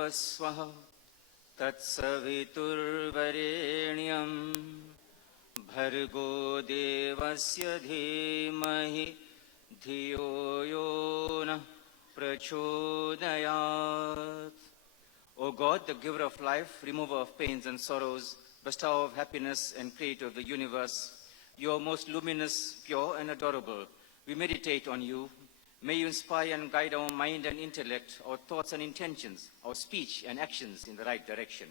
भुर्भुवस्वः तत्सवितुर्वरेण्यं भर्गो देवस्य धीमहि धियो यो नः प्रचोदयात्. O God, the giver of life, remover of pains and sorrows, bestower of happiness and creator of the universe, you are most luminous, pure and adorable. We meditate on you. May you inspire and guide our mind and intellect, our thoughts and intentions, our speech and actions in the right direction.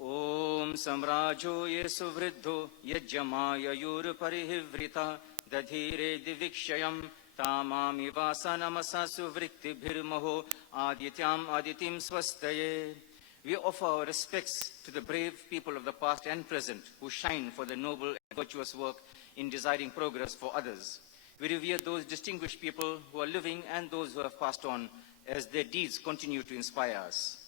Om Samrajo Yesu Vriddho Yajamaya Yur Parihivrita Dadhire Divikshayam Tamami Vasanamasa Suvritti Bhirmaho Adityam Aditim Swastaye. We offer our respects to the brave people of the past and present who shine for the noble and virtuous work in desiring progress for others. We revere those distinguished people who are living and those who have passed on as their deeds continue to inspire us.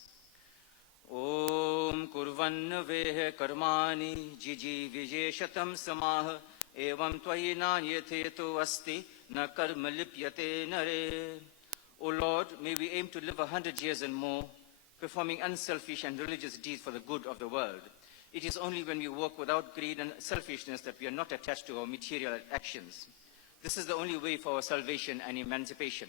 Om Kurvan Vehe Karmani Jiji Vijeshatam Samah Evam Twayina Yetheto Asti Na Karma Lipyate Nare. O Lord, may we aim to live 100 years and more, performing unselfish and religious deeds for the good of the world. It is only when we work without greed and selfishness that we are not attached to our material actions. This is the only way for our salvation and emancipation.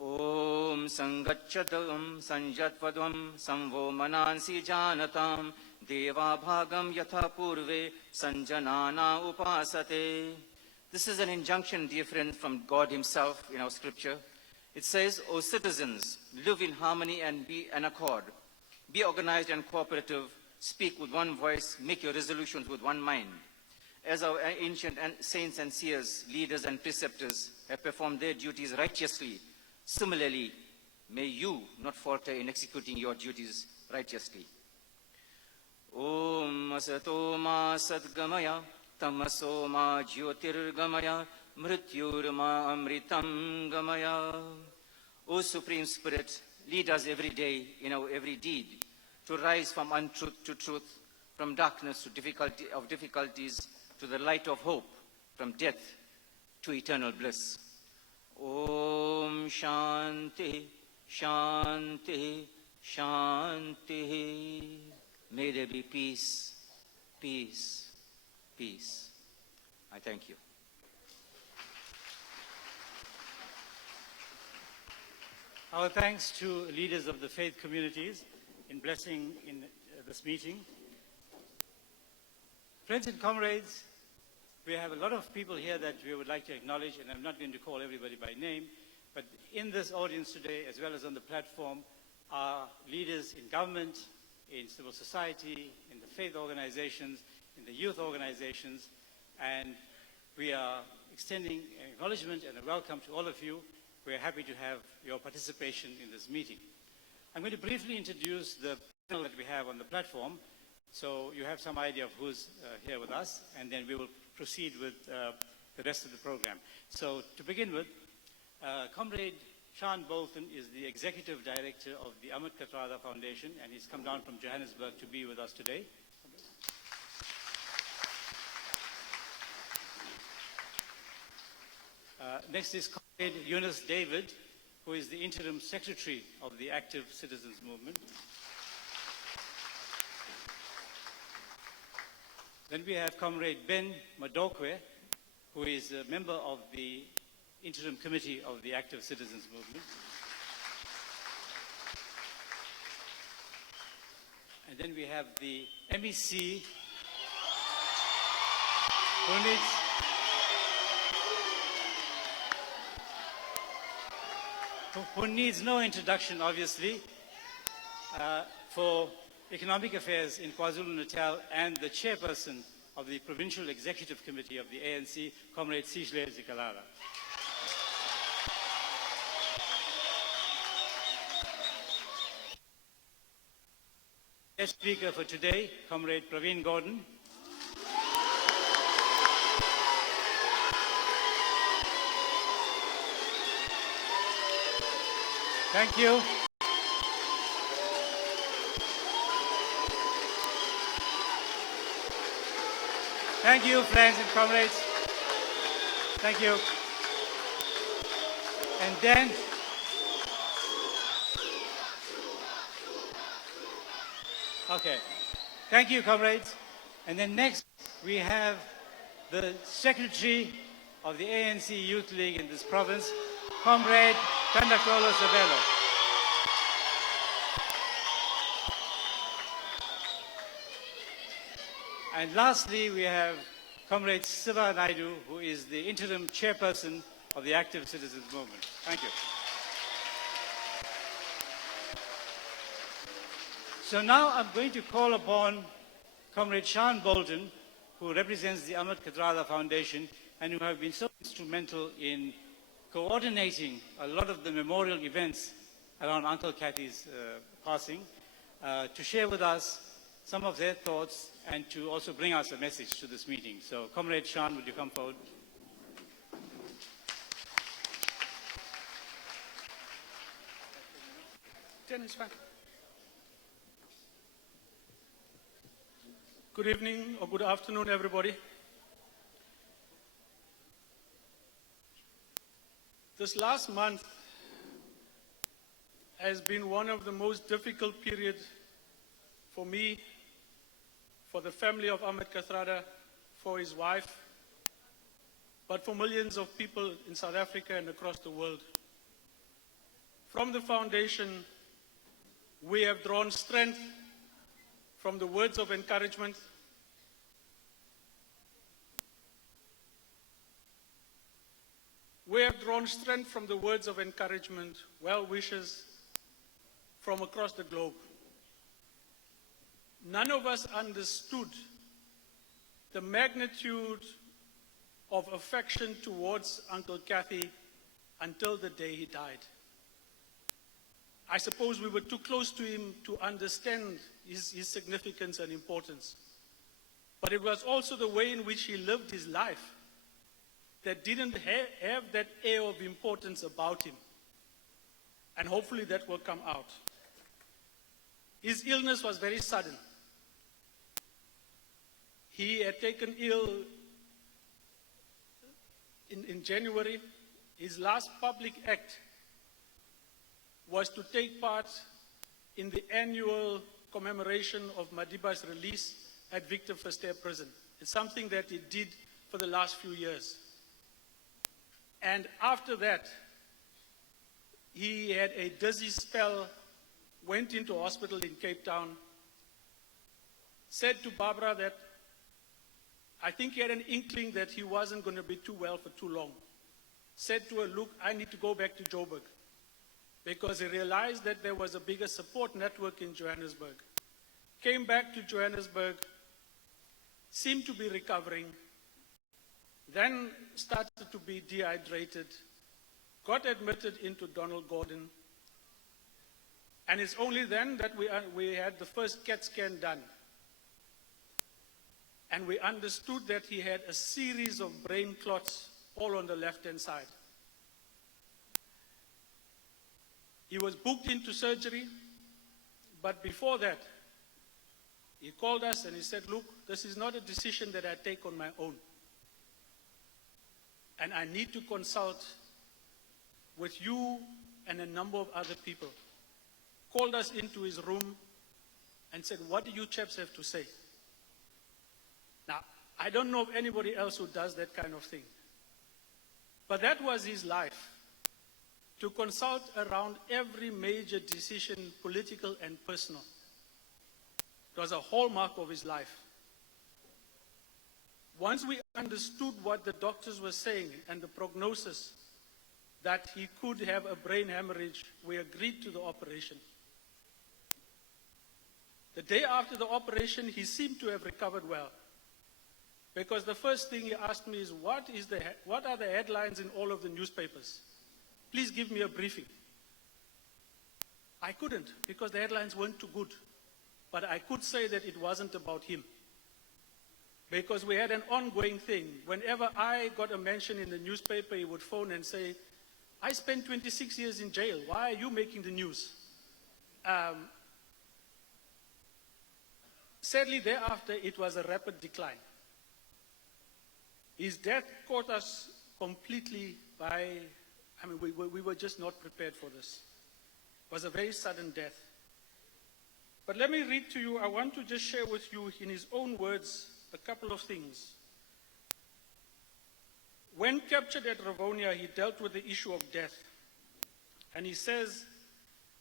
Om Sangachadam Sanjatpadam Samvo Manansi Janatam Deva Bhagam Yatha Purve Sanjanana Upasate. This is an injunction, dear friends, from God himself in our scripture. It says, O citizens, live in harmony and be an accord. Be organized and cooperative. Speak with one voice. Make your resolutions with one mind. As our ancient saints and seers, leaders and preceptors have performed their duties righteously, similarly, may you not falter in executing your duties righteously. Om Asato Ma Sadgamaya Tamaso Ma Jyotirgamaya Mrityurma Amritam Gamaya. O Supreme Spirit, lead us every day in our every deed to rise from untruth to truth, from darkness to difficulties, to the light of hope, from death to eternal bliss. Om Shanti, Shanti, Shanti. May there be peace, peace, peace. I thank you. Our thanks to leaders of the faith communities in blessing in this meeting. Friends and comrades, we have a lot of people here that we would like to acknowledge, and I'm not going to call everybody by name, but in this audience today, as well as on the platform, are leaders in government, in civil society, in the faith organizations, in the youth organizations, and we are extending an acknowledgement and a welcome to all of you. We're happy to have your participation in this meeting. I'm going to briefly introduce the panel that we have on the platform, so you have some idea of who's here with us, and then we will proceed with the rest of the program. So to begin with, Comrade Sean Bolton is the Executive Director of the Ahmed Kathrada Foundation, and he's come down from Johannesburg to be with us today. Next is Comrade Yunus David, who is the Interim Secretary of the Active Citizens Movement. Then we have Comrade Ben Madokwe, who is a member of the Interim Committee of the Active Citizens Movement. And then we have the MEC, who needs no introduction, obviously, for Economic Affairs in KwaZulu-Natal and the chairperson of the Provincial Executive Committee of the ANC, Comrade Sihle Zikalala. Guest speaker for today, Comrade Praveen Gordon. Thank you. Thank you, friends and comrades. Thank you. And then, Okay. Thank you, comrades. And then next, we have the Secretary of the ANC Youth League in this province, Comrade Tandakolo Sabelo. And lastly, we have Comrade Siva Naidu, who is the interim chairperson of the Active Citizens Movement. Thank you. So now I'm going to call upon Comrade Sean Bolton, who represents the Ahmed Kathrada Foundation and who have been so instrumental in coordinating a lot of the memorial events around Uncle Kathy's passing, to share with us some of their thoughts and to also bring us a message to this meeting. So, Comrade Sean, would you come forward? Good evening or good afternoon, everybody. This last month has been one of the most difficult periods for me, for the family of Ahmed Kathrada, for his wife, but for millions of people in South Africa and across the world. From the foundation, we have drawn strength from the words of encouragement, well wishes from across the globe. None of us understood the magnitude of affection towards Uncle Kathy until the day he died. I suppose we were too close to him to understand his significance and importance. But it was also the way in which he lived his life that didn't have that air of importance about him. And hopefully that will come out. His illness was very sudden. He had taken ill in January. His last public act was to take part in the annual commemoration of Madiba's release at Victor Verster Prison. It's something that he did for the last few years. And after that, he had a dizzy spell, went into hospital in Cape Town, said to Barbara that I think he had an inkling that he wasn't going to be too well for too long. Said to her, look, I need to go back to Joburg, because he realized that there was a bigger support network in Johannesburg. Came back to Johannesburg, seemed to be recovering, then started to be dehydrated, got admitted into Donald Gordon, and it's only then that we had the first CAT scan done. And we understood that he had a series of brain clots all on the left-hand side. He was booked into surgery, but before that, he called us and he said, look, this is not a decision that I take on my own. And I need to consult with you and a number of other people. Called us into his room and said, what do you chaps have to say? Now, I don't know of anybody else who does that kind of thing. But that was his life, to consult around every major decision, political and personal. It was a hallmark of his life. Once we understood what the doctors were saying and the prognosis that he could have a brain hemorrhage, we agreed to the operation. The day after the operation, he seemed to have recovered well. Because the first thing he asked me is, what are the headlines in all of the newspapers? Please give me a briefing. I couldn't, because the headlines weren't too good. But I could say that it wasn't about him. Because we had an ongoing thing. Whenever I got a mention in the newspaper, he would phone and say, I spent 26 years in jail. Why are you making the news? Sadly, thereafter, it was a rapid decline. His death caught us completely we were just not prepared for this. It was a very sudden death. But let me read to you, I want to just share with you in his own words a couple of things. When captured at Rivonia, he dealt with the issue of death. And he says,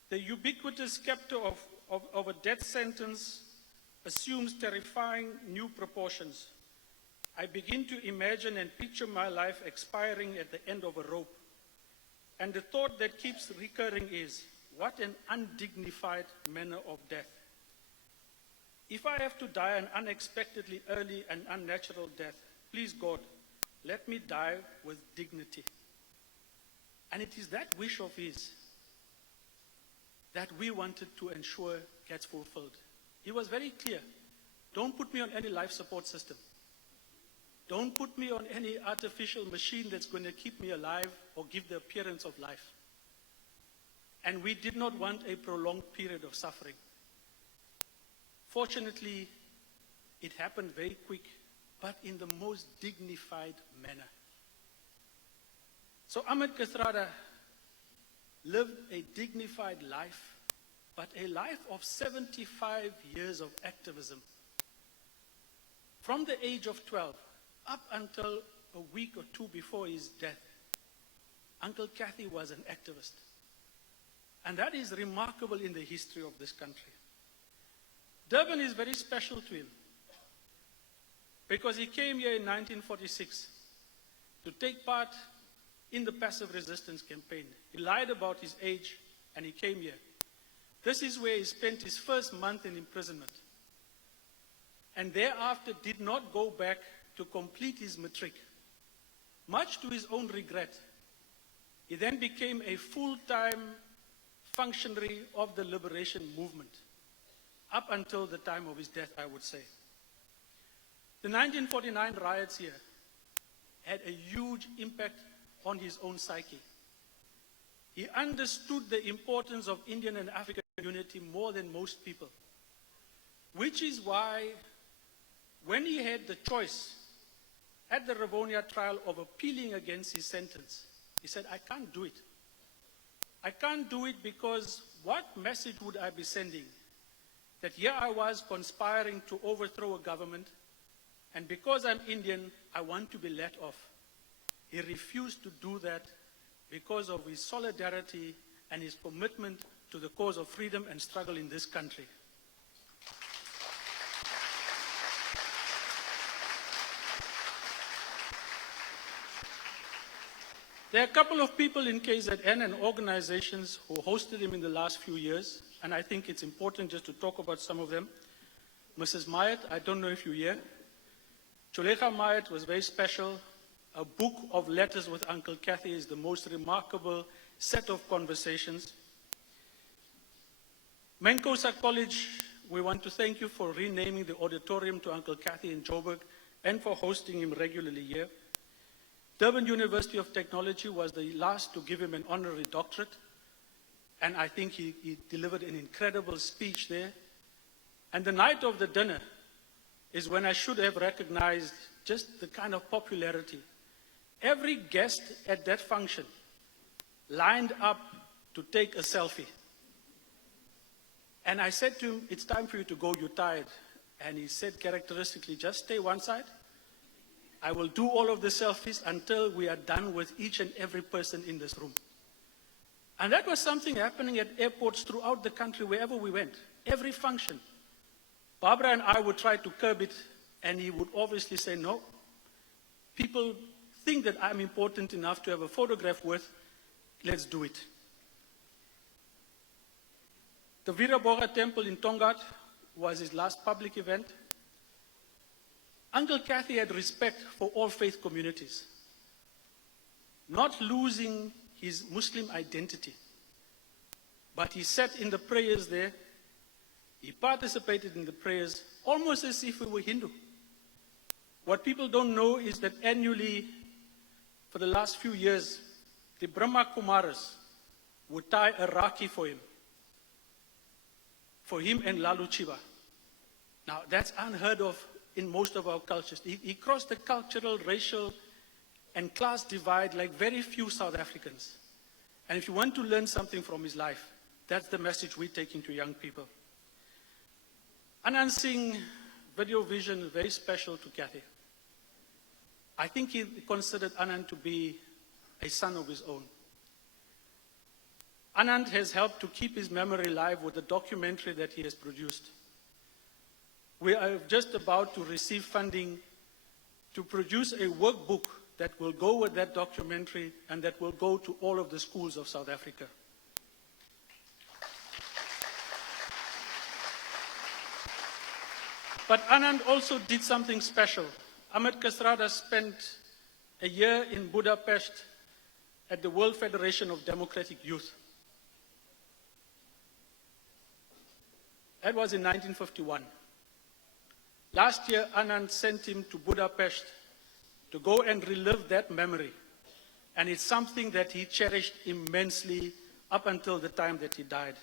the ubiquitous scepter of a death sentence assumes terrifying new proportions. I begin to imagine and picture my life expiring at the end of a rope. And the thought that keeps recurring is, what an undignified manner of death. If I have to die an unexpectedly early and unnatural death, please God, let me die with dignity. And it is that wish of his that we wanted to ensure gets fulfilled. He was very clear. Don't put me on any life support system. Don't put me on any artificial machine that's going to keep me alive or give the appearance of life. And we did not want a prolonged period of suffering. Fortunately, it happened very quick, but in the most dignified manner. So Ahmed Kathrada lived a dignified life, but a life of 75 years of activism. From the age of 12 up until a week or two before his death, Uncle Kathy was an activist. And that is remarkable in the history of this country. Durban is very special to him because he came here in 1946 to take part in the passive resistance campaign. He lied about his age and he came here. This is where he spent his first month in imprisonment. And thereafter did not go back to complete his matric, much to his own regret. He then became a full-time functionary of the liberation movement, up until the time of his death, I would say. The 1949 riots here had a huge impact on his own psyche. He understood the importance of Indian and African unity more than most people, which is why when he had the choice at the Rivonia trial of appealing against his sentence, he said, I can't do it. I can't do it because what message would I be sending? That here I was conspiring to overthrow a government, and because I'm Indian, I want to be let off. He refused to do that because of his solidarity and his commitment to the cause of freedom and struggle in this country. There are a couple of people in KZN and organizations who hosted him in the last few years, and I think it's important just to talk about some of them. Mrs. Mayat, I don't know if you're here. Chulecha Mayat was very special. A book of letters with Uncle Kathy is the most remarkable set of conversations. Menkosa College, we want to thank you for renaming the auditorium to Uncle Kathy in Joburg and for hosting him regularly here. Durban University of Technology was the last to give him an honorary doctorate, and I think he delivered an incredible speech there. And the night of the dinner is when I should have recognized just the kind of popularity. Every guest at that function lined up to take a selfie. And I said to him, it's time for you to go, you're tired. And he said characteristically, just stay one side. I will do all of the selfies until we are done with each and every person in this room. And that was something happening at airports throughout the country, wherever we went, every function. Barbara and I would try to curb it, and he would obviously say, no, people think that I'm important enough to have a photograph with, let's do it. The Virabora Temple in Tongaat was his last public event. Uncle Kathy had respect for all faith communities, not losing his Muslim identity. But he sat in the prayers there. He participated in the prayers almost as if he were Hindu. What people don't know is that annually, for the last few years, the Brahma Kumaras would tie a Rakhi for him and Lalu Chiba. Now, that's unheard of in most of our cultures. He crossed the cultural, racial, and class divide like very few South Africans. And if you want to learn something from his life, that's the message we're taking to young people. Anand's video vision very special to Kathy. I think he considered Anand to be a son of his own. Anand has helped to keep his memory alive with the documentary that he has produced. We are just about to receive funding to produce a workbook that will go with that documentary and that will go to all of the schools of South Africa. But Anand also did something special. Ahmed Kathrada spent a year in Budapest at the World Federation of Democratic Youth. That was in 1951. Last year, Anand sent him to Budapest to go and relive that memory. And it's something that he cherished immensely up until the time that he died.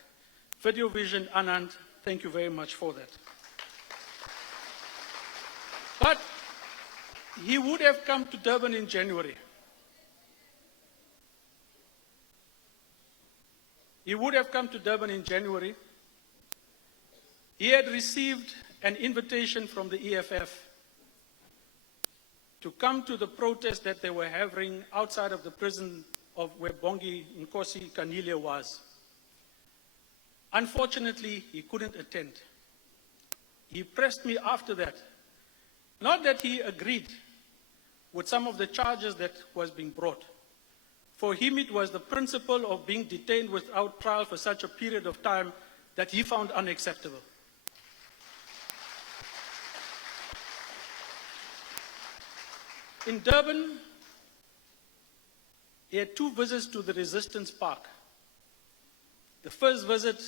Video Vision, Anand, thank you very much for that. But he would have come to Durban in January. He would have come to Durban in January. He had received an invitation from the EFF to come to the protest that they were having outside of the prison of where Bongi Nkosi Kanilia was. Unfortunately, he couldn't attend. He pressed me after that. Not that he agreed with some of the charges that was being brought. For him, it was the principle of being detained without trial for such a period of time that he found unacceptable. In Durban, he had 2 visits to the Resistance Park. The first visit,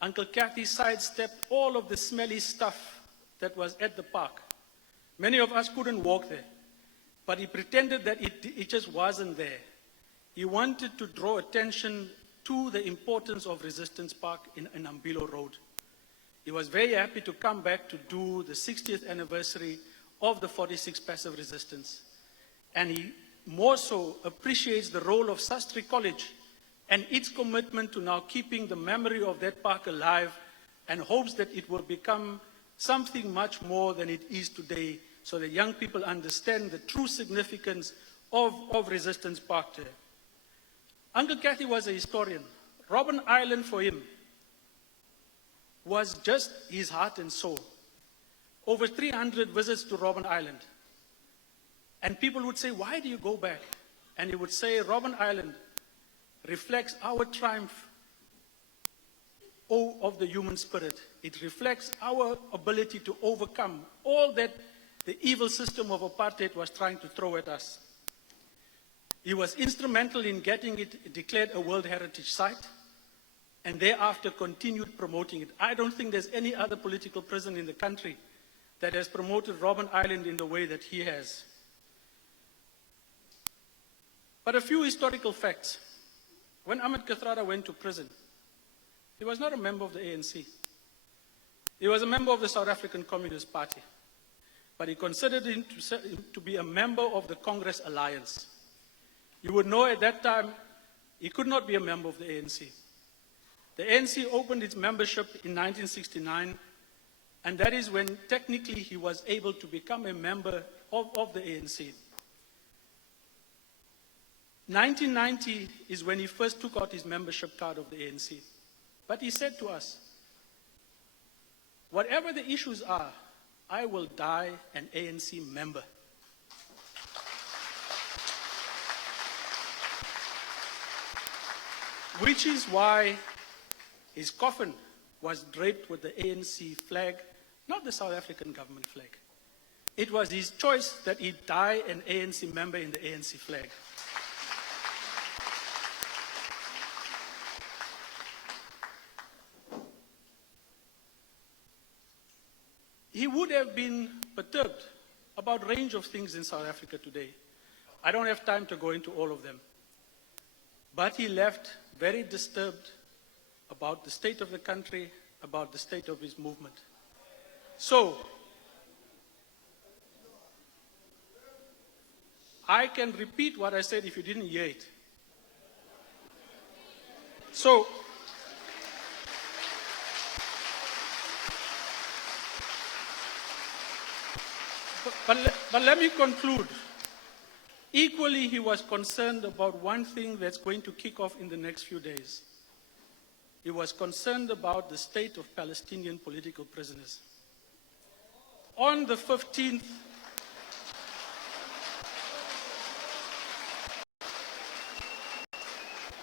Uncle Kathy sidestepped all of the smelly stuff that was at the park. Many of us couldn't walk there, but he pretended that it just wasn't there. He wanted to draw attention to the importance of Resistance Park in Ambilo Road. He was very happy to come back to do the 60th anniversary of the 46 passive resistance. And he more so appreciates the role of Sastri College and its commitment to now keeping the memory of that park alive, and hopes that it will become something much more than it is today, so that young people understand the true significance of Resistance Park there. Uncle Kathy was a historian. Robben Island for him was just his heart and soul. Over 300 visits to Robben Island. And people would say, why do you go back? And he would say, Robben Island reflects our triumph of the human spirit. It reflects our ability to overcome all that the evil system of apartheid was trying to throw at us. He was instrumental in getting it declared a World Heritage Site, and thereafter continued promoting it. I don't think there's any other political prison in the country that has promoted Robben Island in the way that he has. But a few historical facts. When Ahmed Kathrada went to prison, he was not a member of the ANC. He was a member of the South African Communist Party. But he considered him to be a member of the Congress Alliance. You would know at that time, he could not be a member of the ANC. The ANC opened its membership in 1969, and that is when technically he was able to become a member of the ANC. 1990 is when he first took out his membership card of the ANC. But he said to us, whatever the issues are, I will die an ANC member. Which is why his coffin was draped with the ANC flag, not the South African government flag. It was his choice that he die an ANC member in the ANC flag. He would have been perturbed about a range of things in South Africa today. I don't have time to go into all of them. But he left very disturbed about the state of the country, about the state of his movement. So, I can repeat what I said if you didn't hear it. So, But let me conclude. Equally, he was concerned about one thing that's going to kick off in the next few days. He was concerned about the state of Palestinian political prisoners. On the 15th,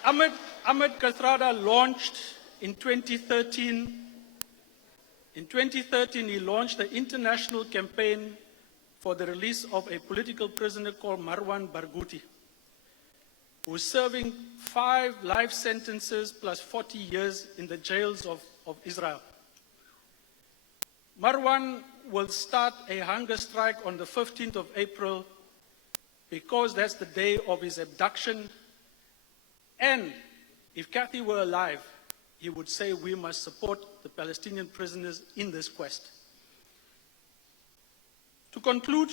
Ahmed Kathrada launched in 2013. In 2013, he launched the international campaign for the release of a political prisoner called Marwan Barghouti, who is serving 5 life sentences plus 40 years in the jails of Israel. Marwan will start a hunger strike on the 15th of April because that's the day of his abduction. And if Kathy were alive, he would say we must support the Palestinian prisoners in this quest. To conclude,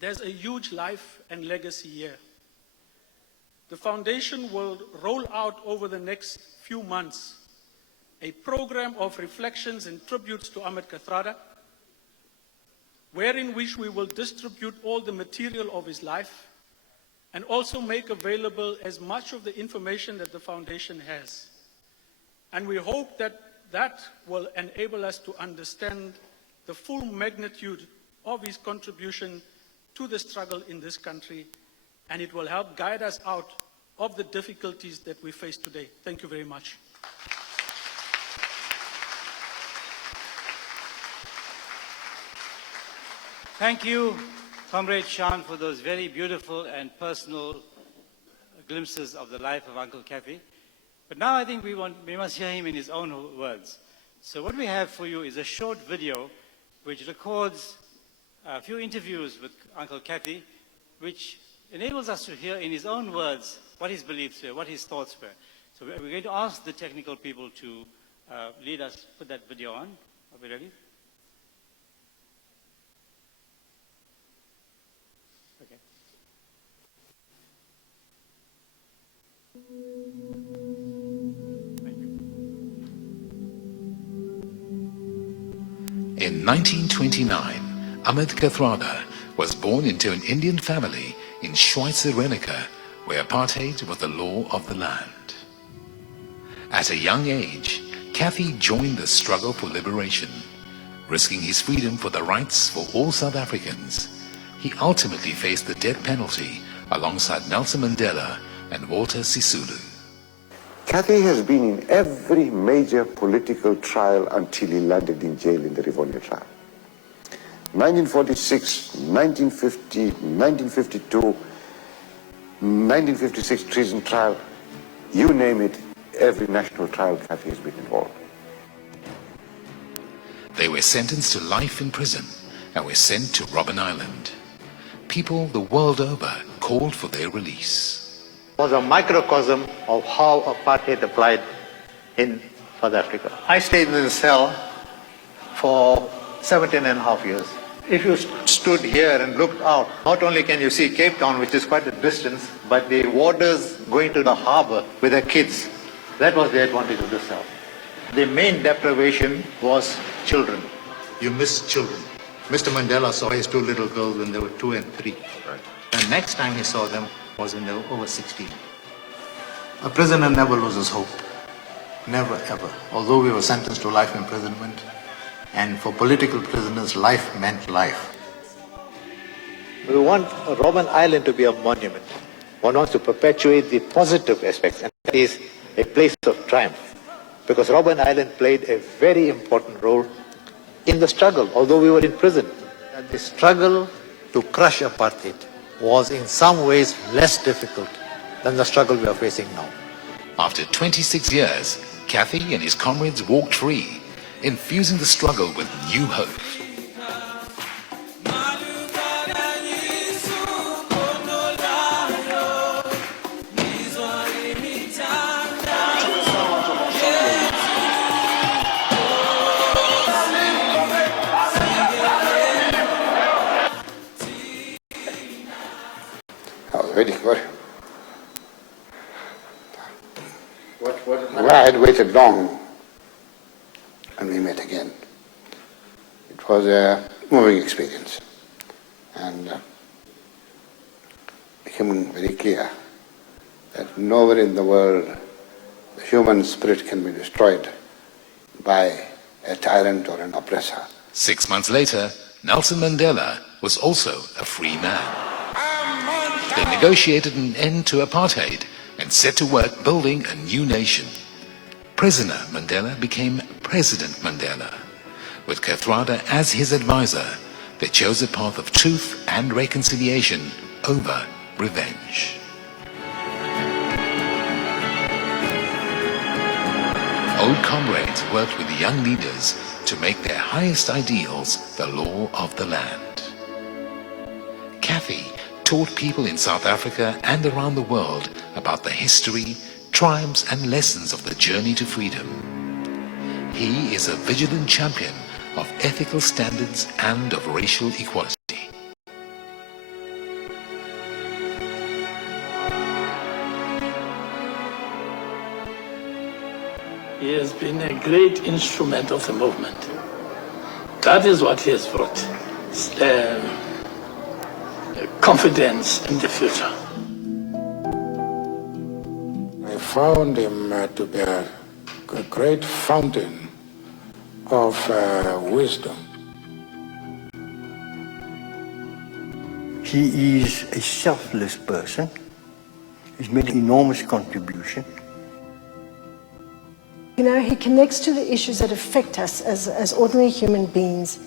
there's a huge life and legacy here. The foundation will roll out over the next few months a program of reflections and tributes to Ahmed Kathrada, wherein which we will distribute all the material of his life and also make available as much of the information that the foundation has. And we hope that that will enable us to understand the full magnitude of his contribution to the struggle in this country, and it will help guide us out of the difficulties that we face today. Thank you very much. Thank you, Comrade Shan, for those very beautiful and personal glimpses of the life of Uncle Kathy. But now I think we must hear him in his own words. So what we have for you is a short video which records a few interviews with Uncle Kathy, which enables us to hear in his own words what his beliefs were, what his thoughts were. So we're going to ask the technical people to lead us, put that video on. Are we ready? Okay. Thank you. In 1929, Ahmed Kathrada was born into an Indian family in Schweitzer-Reneke, where apartheid was the law of the land. At a young age, Kathy joined the struggle for liberation, risking his freedom for the rights for all South Africans. He ultimately faced the death penalty alongside Nelson Mandela and Walter Sisulu. Kathy has been in every major political trial until he landed in jail in the Rivonia trial. 1946, 1950, 1952, 1956 treason trial, you name it, every national trial Kathy has been involved. They were sentenced to life in prison and were sent to Robben Island. People the world over called for their release. It was a microcosm of how apartheid applied in South Africa. I stayed in the cell for 17.5 years. If you stood here and looked out, not only can you see Cape Town, which is quite a distance, but the warders going to the harbour with their kids. That was the advantage of the cell. The main deprivation was children. You miss children. Mr. Mandela saw his 2 little girls when they were 2 and 3. Right. The next time he saw them was when they were over 16. A prisoner never loses hope. Never, ever. Although we were sentenced to life imprisonment, and for political prisoners, life meant life. We want Robben Island to be a monument. One wants to perpetuate the positive aspects, and that is a place of triumph. Because Robben Island played a very important role in the struggle, although we were in prison. And the struggle to crush apartheid was in some ways less difficult than the struggle we are facing now. After 26 years, Kathy and his comrades walked free, infusing the struggle with new hope. Very good. Well, I had waited long, and we met again. It was a moving experience. and becoming very clear that nowhere in the world the human spirit can be destroyed by a tyrant or an oppressor. 6 months later, Nelson Mandela was also a free man. They negotiated an end to apartheid and set to work building a new nation. Prisoner Mandela became President Mandela. With Kathrada as his advisor, they chose a path of truth and reconciliation over revenge. Old comrades worked with young leaders to make their highest ideals the law of the land. Kathy taught people in South Africa and around the world about the history, triumphs and lessons of the journey to freedom. He is a vigilant champion of ethical standards and of racial equality. He has been a great instrument of the movement. That is what he has brought. Confidence in the future. I found him to be a great fountain of wisdom. He is a selfless person. He's made an enormous contribution. You know, he connects to the issues that affect us as ordinary human beings.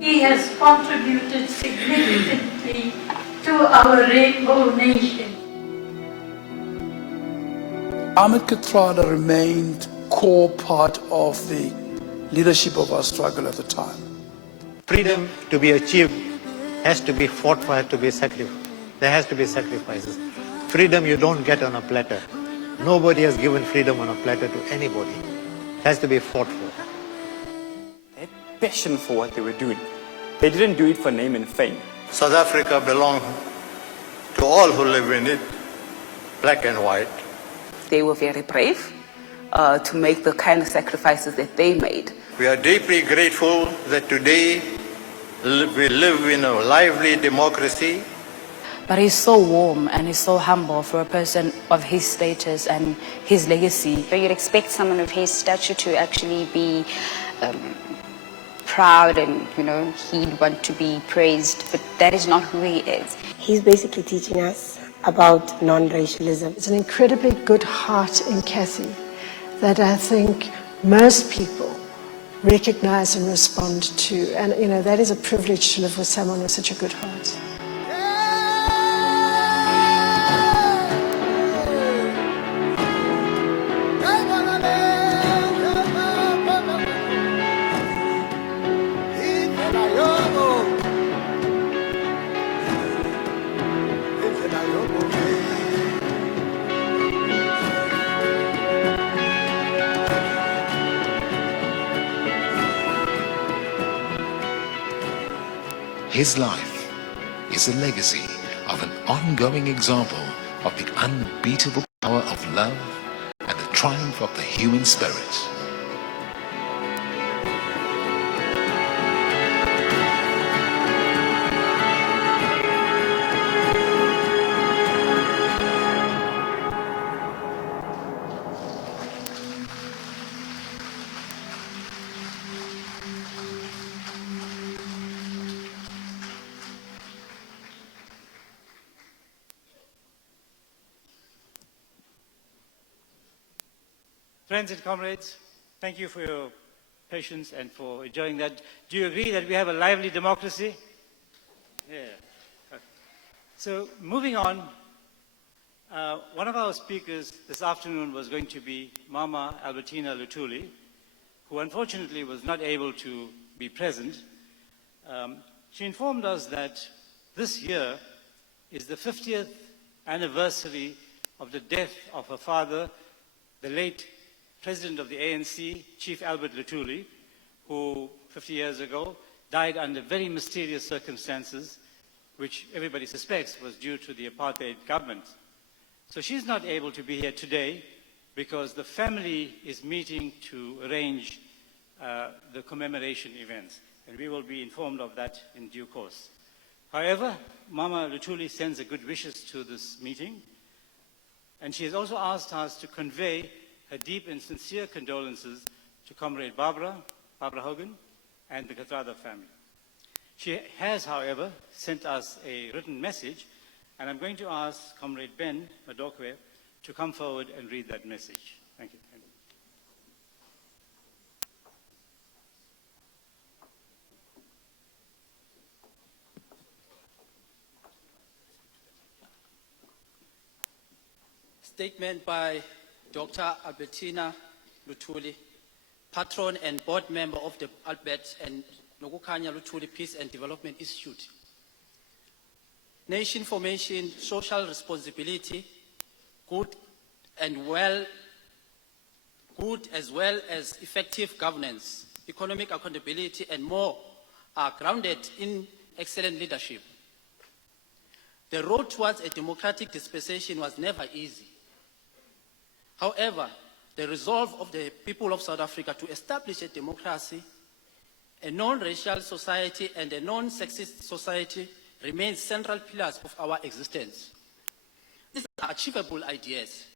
He has contributed significantly to our rainbow nation. Ahmed Kathrada remained core part of the leadership of our struggle at the time. Freedom to be achieved has to be fought for, has to be sacrificed. There has to be sacrifices. Freedom you don't get on a platter. Nobody has given freedom on a platter to anybody. It has to be fought for. They had passion for what they were doing. They didn't do it for name and fame. South Africa belongs to all who live in it, black and white. They were very brave to make the kind of sacrifices that they made. We are deeply grateful that today we live in a lively democracy. But he's so warm and he's so humble for a person of his status and his legacy. So you'd expect someone of his stature to actually be proud and, you know, he'd want to be praised, but that is not who he is. He's basically teaching us about non-racialism. It's an incredibly good heart in Kathy that I think most people recognize and respond to. And, you know, that is a privilege to live with someone with such a good heart. His life is a legacy of an ongoing example of the unbeatable power of love and the triumph of the human spirit. Friends and comrades, thank you for your patience and for enjoying that. Do you agree that we have a lively democracy? Yeah. So moving on, one of our speakers this afternoon was going to be Mama Albertina Luthuli, who unfortunately was not able to be present. She informed us that this year is the 50th anniversary of the death of her father, the late President of the ANC, Chief Albert Luthuli, who 50 years ago died under very mysterious circumstances, which everybody suspects was due to the apartheid government. So she's not able to be here today because the family is meeting to arrange the commemoration events. and we will be informed of that in due course. However, Mama Luthuli sends her good wishes to this meeting, and she has also asked us to convey her deep and sincere condolences to Comrade Barbara Hogan, and the Kathrada family. She has, however, sent us a written message, and I'm going to ask Comrade Ben Madokwe to come forward and read that message. Thank you. Statement by Dr. Albertina Luthuli, patron and board member of the Albert and Nokukanya Luthuli Peace and Development Institute. Nation formation, social responsibility, good as well as effective governance, economic accountability, and more are grounded in excellent leadership. The road towards a democratic dispensation was never easy. However, the resolve of the people of South Africa to establish a democracy, a non-racial society, and a non-sexist society remains central pillars of our existence. These are achievable ideas.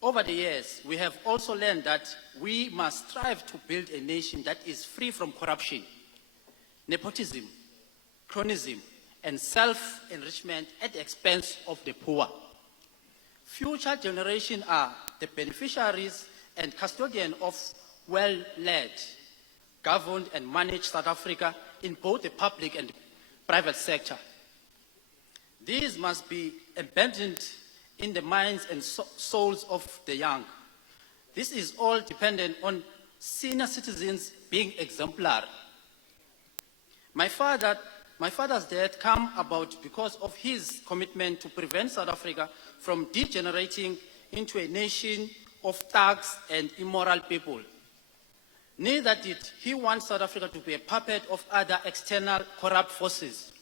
Over the years, we have also learned that we must strive to build a nation that is free from corruption, nepotism, cronyism, and self-enrichment at the expense of the poor. Future generations are the beneficiaries and custodians of well-led, governed and managed South Africa in both the public and private sector. These must be embedded in the minds and souls of the young. This is all dependent on senior citizens being exemplary. My father's death came about because of his commitment to prevent South Africa from degenerating into a nation of thugs and immoral people. Neither did he want South Africa to be a puppet of other external corrupt forces.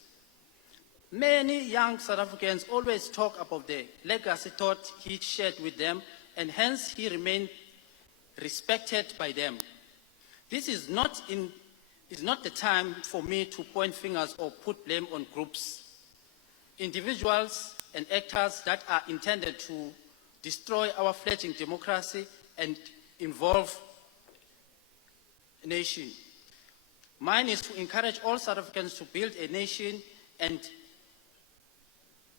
Many young South Africans always talk about the legacy thought he shared with them, and hence he remained respected by them. This is not the time for me to point fingers or put blame on groups, individuals, and actors that are intended to destroy our fledgling democracy and involve a nation. Mine is to encourage all South Africans to build a nation and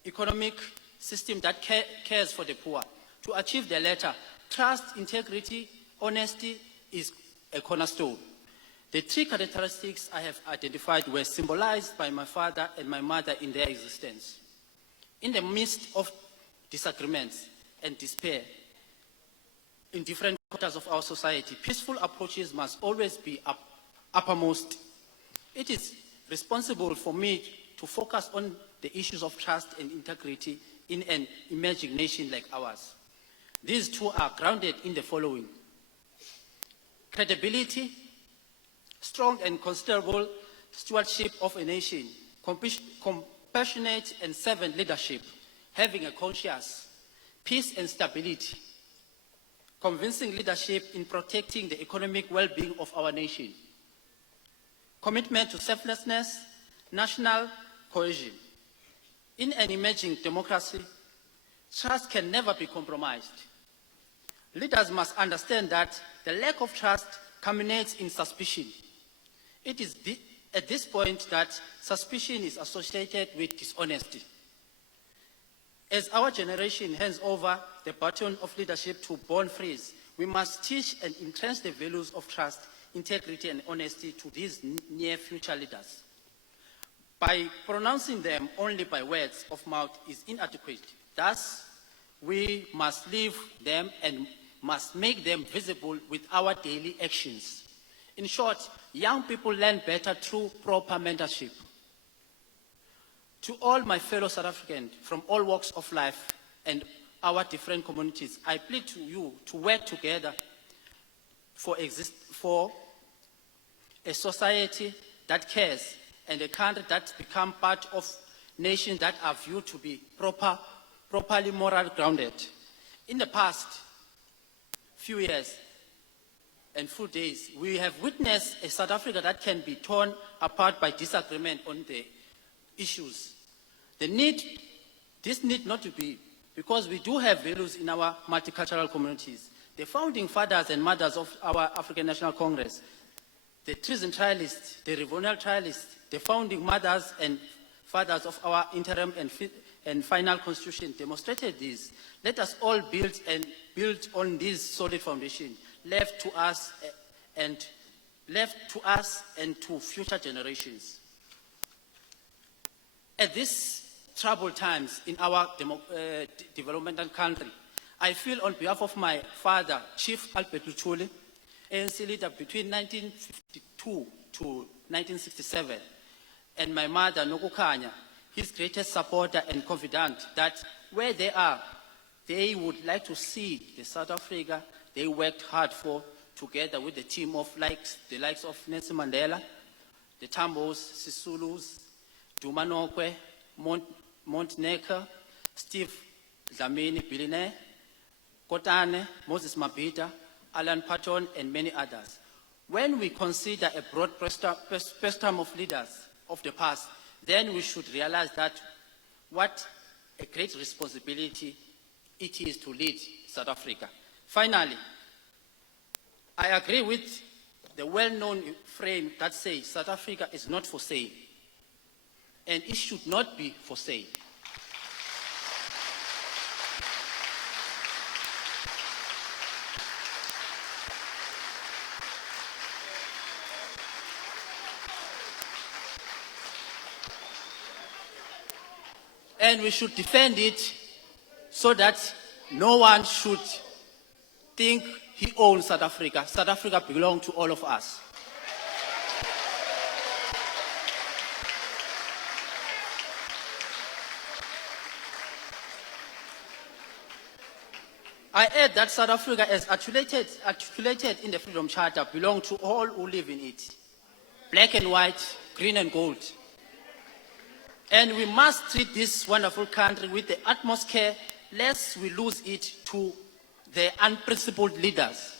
economic system that cares for the poor. To achieve the latter, trust, integrity, honesty is a cornerstone. The three characteristics I have identified were symbolized by my father and my mother in their existence. In the midst of disagreements and despair in different quarters of our society, peaceful approaches must always be uppermost. It is responsible for me to focus on the issues of trust and integrity in an emerging nation like ours. These two are grounded in the following: credibility, strong and considerable stewardship of a nation, compassionate and servant leadership, having a conscience, peace and stability, convincing leadership in protecting the economic well-being of our nation, commitment to selflessness, national cohesion. In an emerging democracy, trust can never be compromised. Leaders must understand that the lack of trust culminates in suspicion. It is at this point that suspicion is associated with dishonesty. As our generation hands over the baton of leadership to born frees, we must teach and entrench the values of trust, integrity, and honesty to these near future leaders. By pronouncing them only by words of mouth is inadequate. Thus, we must live them and must make them visible with our daily actions. In short, young people learn better through proper mentorship. To all my fellow South Africans from all walks of life and our different communities, I plead to you to work together for a society that cares and a country that become part of nations that are viewed to be properly moral grounded. In the past few years, and few days, we have witnessed a South Africa that can be torn apart by disagreement on the issues. This need not to be, because we do have values in our multicultural communities. The founding fathers and mothers of our African National Congress, the treason trialists, the revolutionary trialists, the founding mothers and fathers of our interim and final constitution demonstrated this. Let us all build on this solid foundation left to us and to future generations. At these troubled times in our developmental country, I feel on behalf of my father, Chief Albert Luthuli, ANC leader between 1952 to 1967, and my mother, Nokukanya, his greatest supporter and confidant, that where they are, they would like to see the South Africa they worked hard for, together with the team of the likes of Nelson Mandela, the Tambos, Sisulus, Dumanokwe, Montnecker, Steve Dlamini Billionaire, Kotane, Moses Mabhida, Alan Patton, and many others. When we consider a broad spectrum of leaders of the past, then we should realize that what a great responsibility it is to lead South Africa. Finally, I agree with the well-known frame that says South Africa is not for sale, and it should not be for sale. And we should defend it so that no one should think he owns South Africa. South Africa belongs to all of us. I add that South Africa, as articulated in the Freedom Charter, belongs to all who live in it. Black and white, green and gold. And we must treat this wonderful country with the utmost care, lest we lose it to the unprincipled leaders.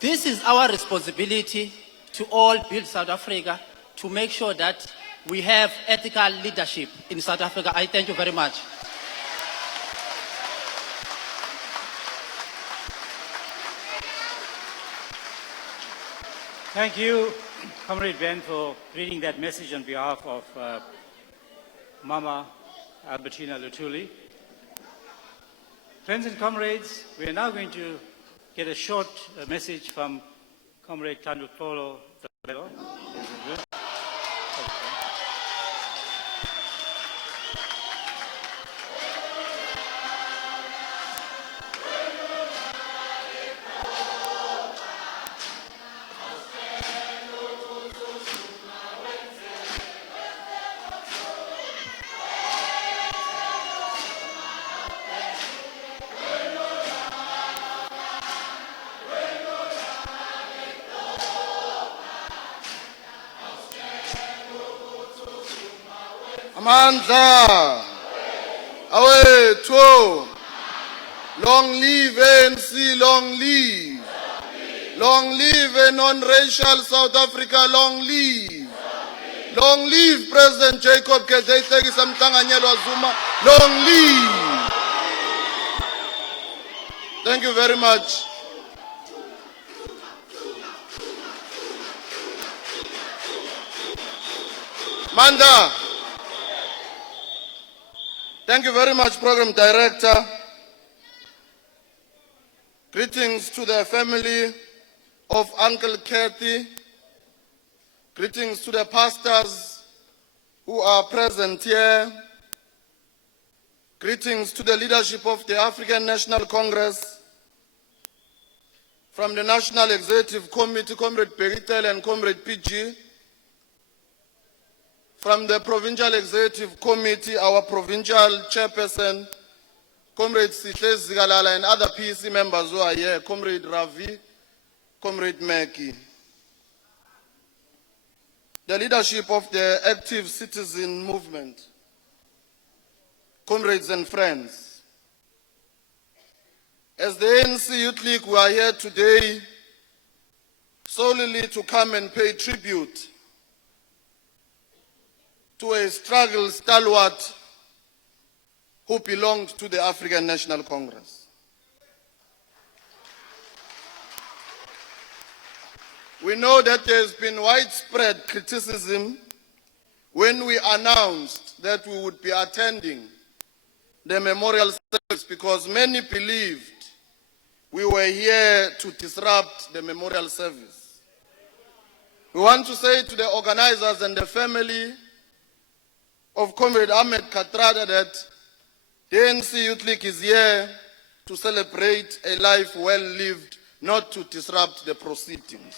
This is our responsibility to all build South Africa, to make sure that we have ethical leadership in South Africa. I thank you very much. Thank you, Comrade Ben, for reading that message on behalf of Mama Albertina Luthuli. Friends and comrades, we are now going to get a short message from Comrade Tandupolo. Amandla, awethu, long live ANC, long live. Long live a non-racial South Africa, long live. Long live President Jacob Gedleyihlekisa Mhlanganyelwa Zuma, long live. Thank you very much. Manda. Thank you very much, Program Director. Greetings to the family of Uncle Kathy. Greetings to the pastors who are present here. Greetings to the leadership of the African National Congress. From the National Executive Committee, Comrade Peritel and Comrade PG. From the Provincial Executive Committee, our Provincial Chairperson, Comrade Sihle Zigalala and other PC members who are here, Comrade Ravi, Comrade Meki. The leadership of the active citizen movement, comrades and friends. As the ANC Youth League, we are here today solely to come and pay tribute to a struggle stalwart who belonged to the African National Congress. We know that there has been widespread criticism when we announced that we would be attending the memorial service because many believed we were here to disrupt the memorial service. We want to say to the organizers and the family of Comrade Ahmed Kathrada that the ANC Youth League is here to celebrate a life well lived, not to disrupt the proceedings.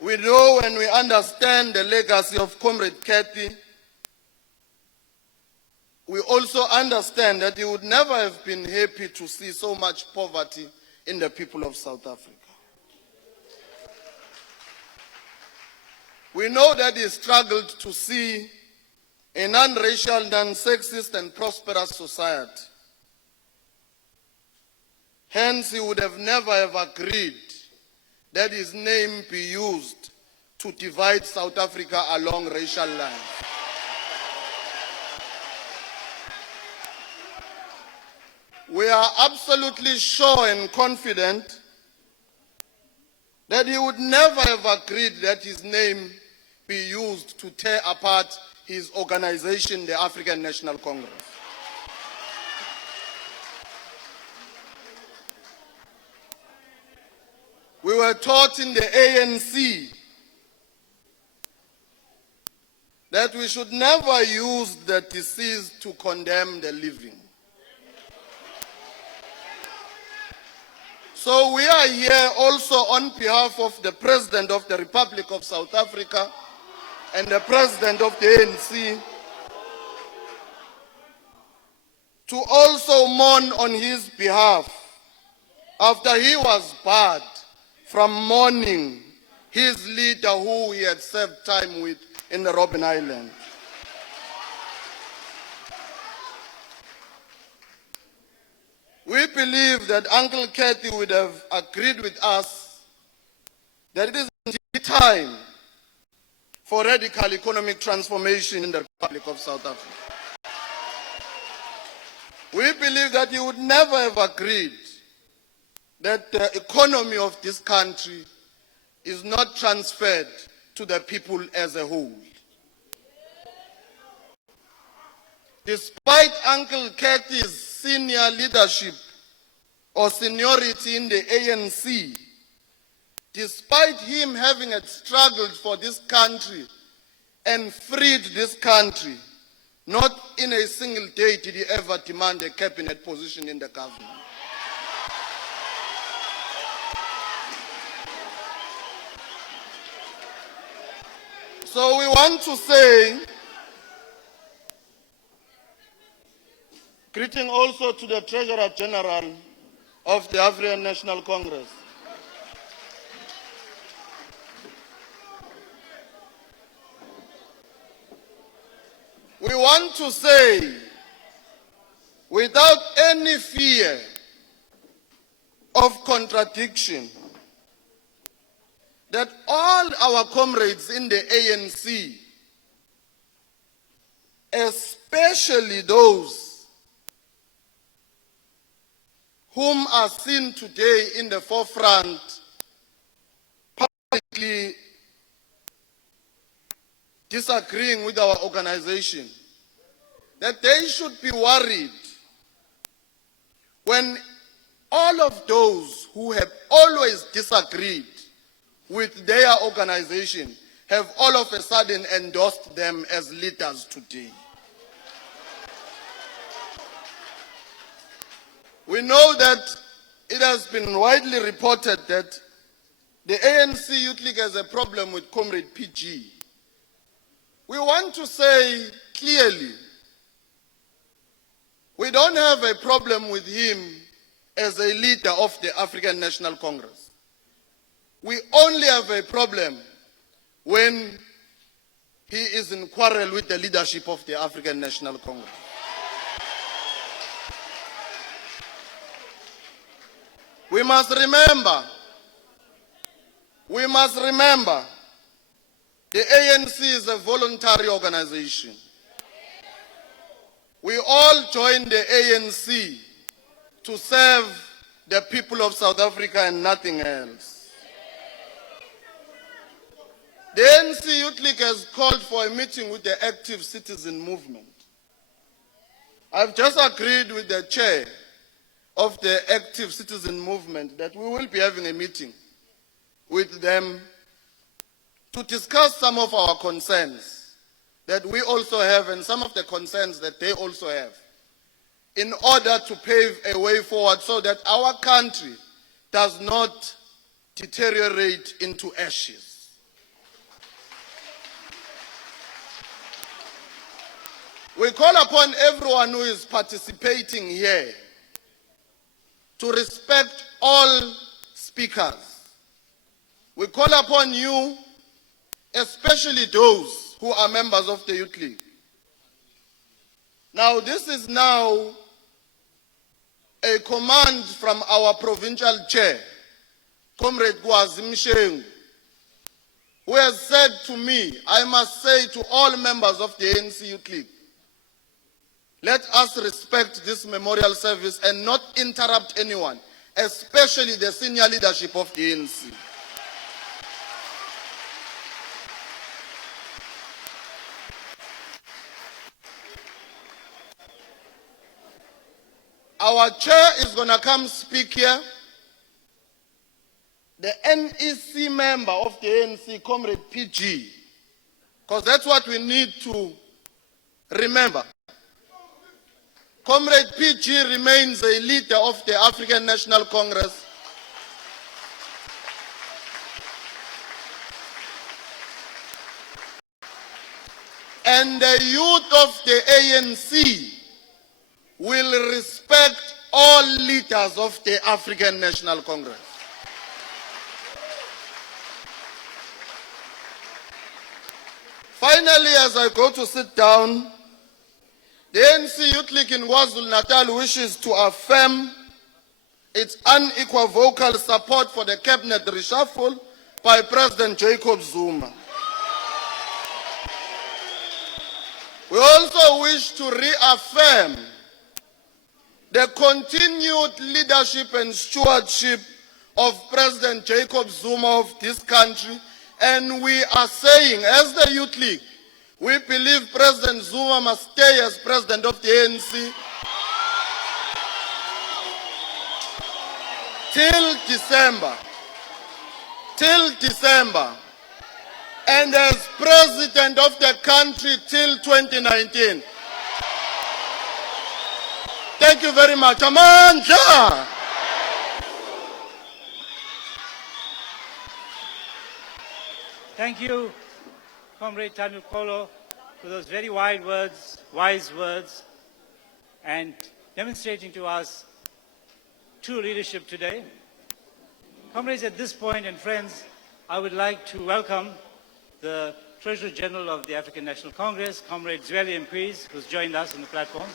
We know and we understand the legacy of Comrade Kathy. We also understand that he would never have been happy to see so much poverty in the people of South Africa. We know that he struggled to see a non-racial, non-sexist and prosperous society. Hence, he would have never have agreed that his name be used to divide South Africa along racial lines. We are absolutely sure and confident that he would never have agreed that his name be used to tear apart his organization, the African National Congress. We were taught in the ANC that we should never use the deceased to condemn the living. So we are here also on behalf of the President of the Republic of South Africa and the President of the ANC to also mourn on his behalf after he was barred from mourning his leader who he had served time with in the Robben Island. We believe that Uncle Kathy would have agreed with us that it is indeed time for radical economic transformation in the Republic of South Africa. We believe that he would never have agreed that the economy of this country is not transferred to the people as a whole. Despite Uncle Kathy's senior leadership or seniority in the ANC, despite him having struggled for this country and freed this country, not in a single day did he ever demand a cabinet position in the government. So we want to say, greeting also to the Treasurer General of the African National Congress. We want to say, without any fear of contradiction, that all our comrades in the ANC, especially those whom are seen today in the forefront, publicly disagreeing with our organization, that they should be worried when all of those who have always disagreed with their organization have all of a sudden endorsed them as leaders today. We know that it has been widely reported that the ANC Youth League has a problem with Comrade PG. We want to say clearly, we don't have a problem with him as a leader of the African National Congress. We only have a problem when he is in quarrel with the leadership of the African National Congress. We must remember, the ANC is a voluntary organization. We all joined the ANC to serve the people of South Africa and nothing else. The ANC Youth League has called for a meeting with the active citizen movement. I've just agreed with the chair of the active citizen movement that we will be having a meeting with them to discuss some of our concerns that we also have and some of the concerns that they also have, in order to pave a way forward so that our country does not deteriorate into ashes. We call upon everyone who is participating here to respect all speakers. We call upon you, especially those who are members of the Youth League. Now, this is now a command from our provincial chair, Comrade Kwazimshengu, who has said to me, I must say to all members of the ANC Youth League, let us respect this memorial service and not interrupt anyone, especially the senior leadership of the ANC. Our chair is going to come speak here. The NEC member of the ANC, Comrade PG, because that's what we need to remember. Comrade PG remains a leader of the African National Congress. And the youth of the ANC will respect all leaders of the African National Congress. Finally, as I go to sit down, the ANC Youth League in KwaZulu-Natal wishes to affirm its unequivocal support for the cabinet reshuffle by President Jacob Zuma. We also wish to reaffirm the continued leadership and stewardship of President Jacob Zuma of this country, and we are saying, as the Youth League, we believe President Zuma must stay as president of the ANC till December, and as president of the country till 2019. Thank you very much. Amandla. Thank you, Comrade Tanu Kolo, for those very wise words, and demonstrating to us true leadership today. Comrades, at this point, and friends, I would like to welcome the Treasurer General of the African National Congress, Comrade Zweli Mkhize, who's joined us on the platform.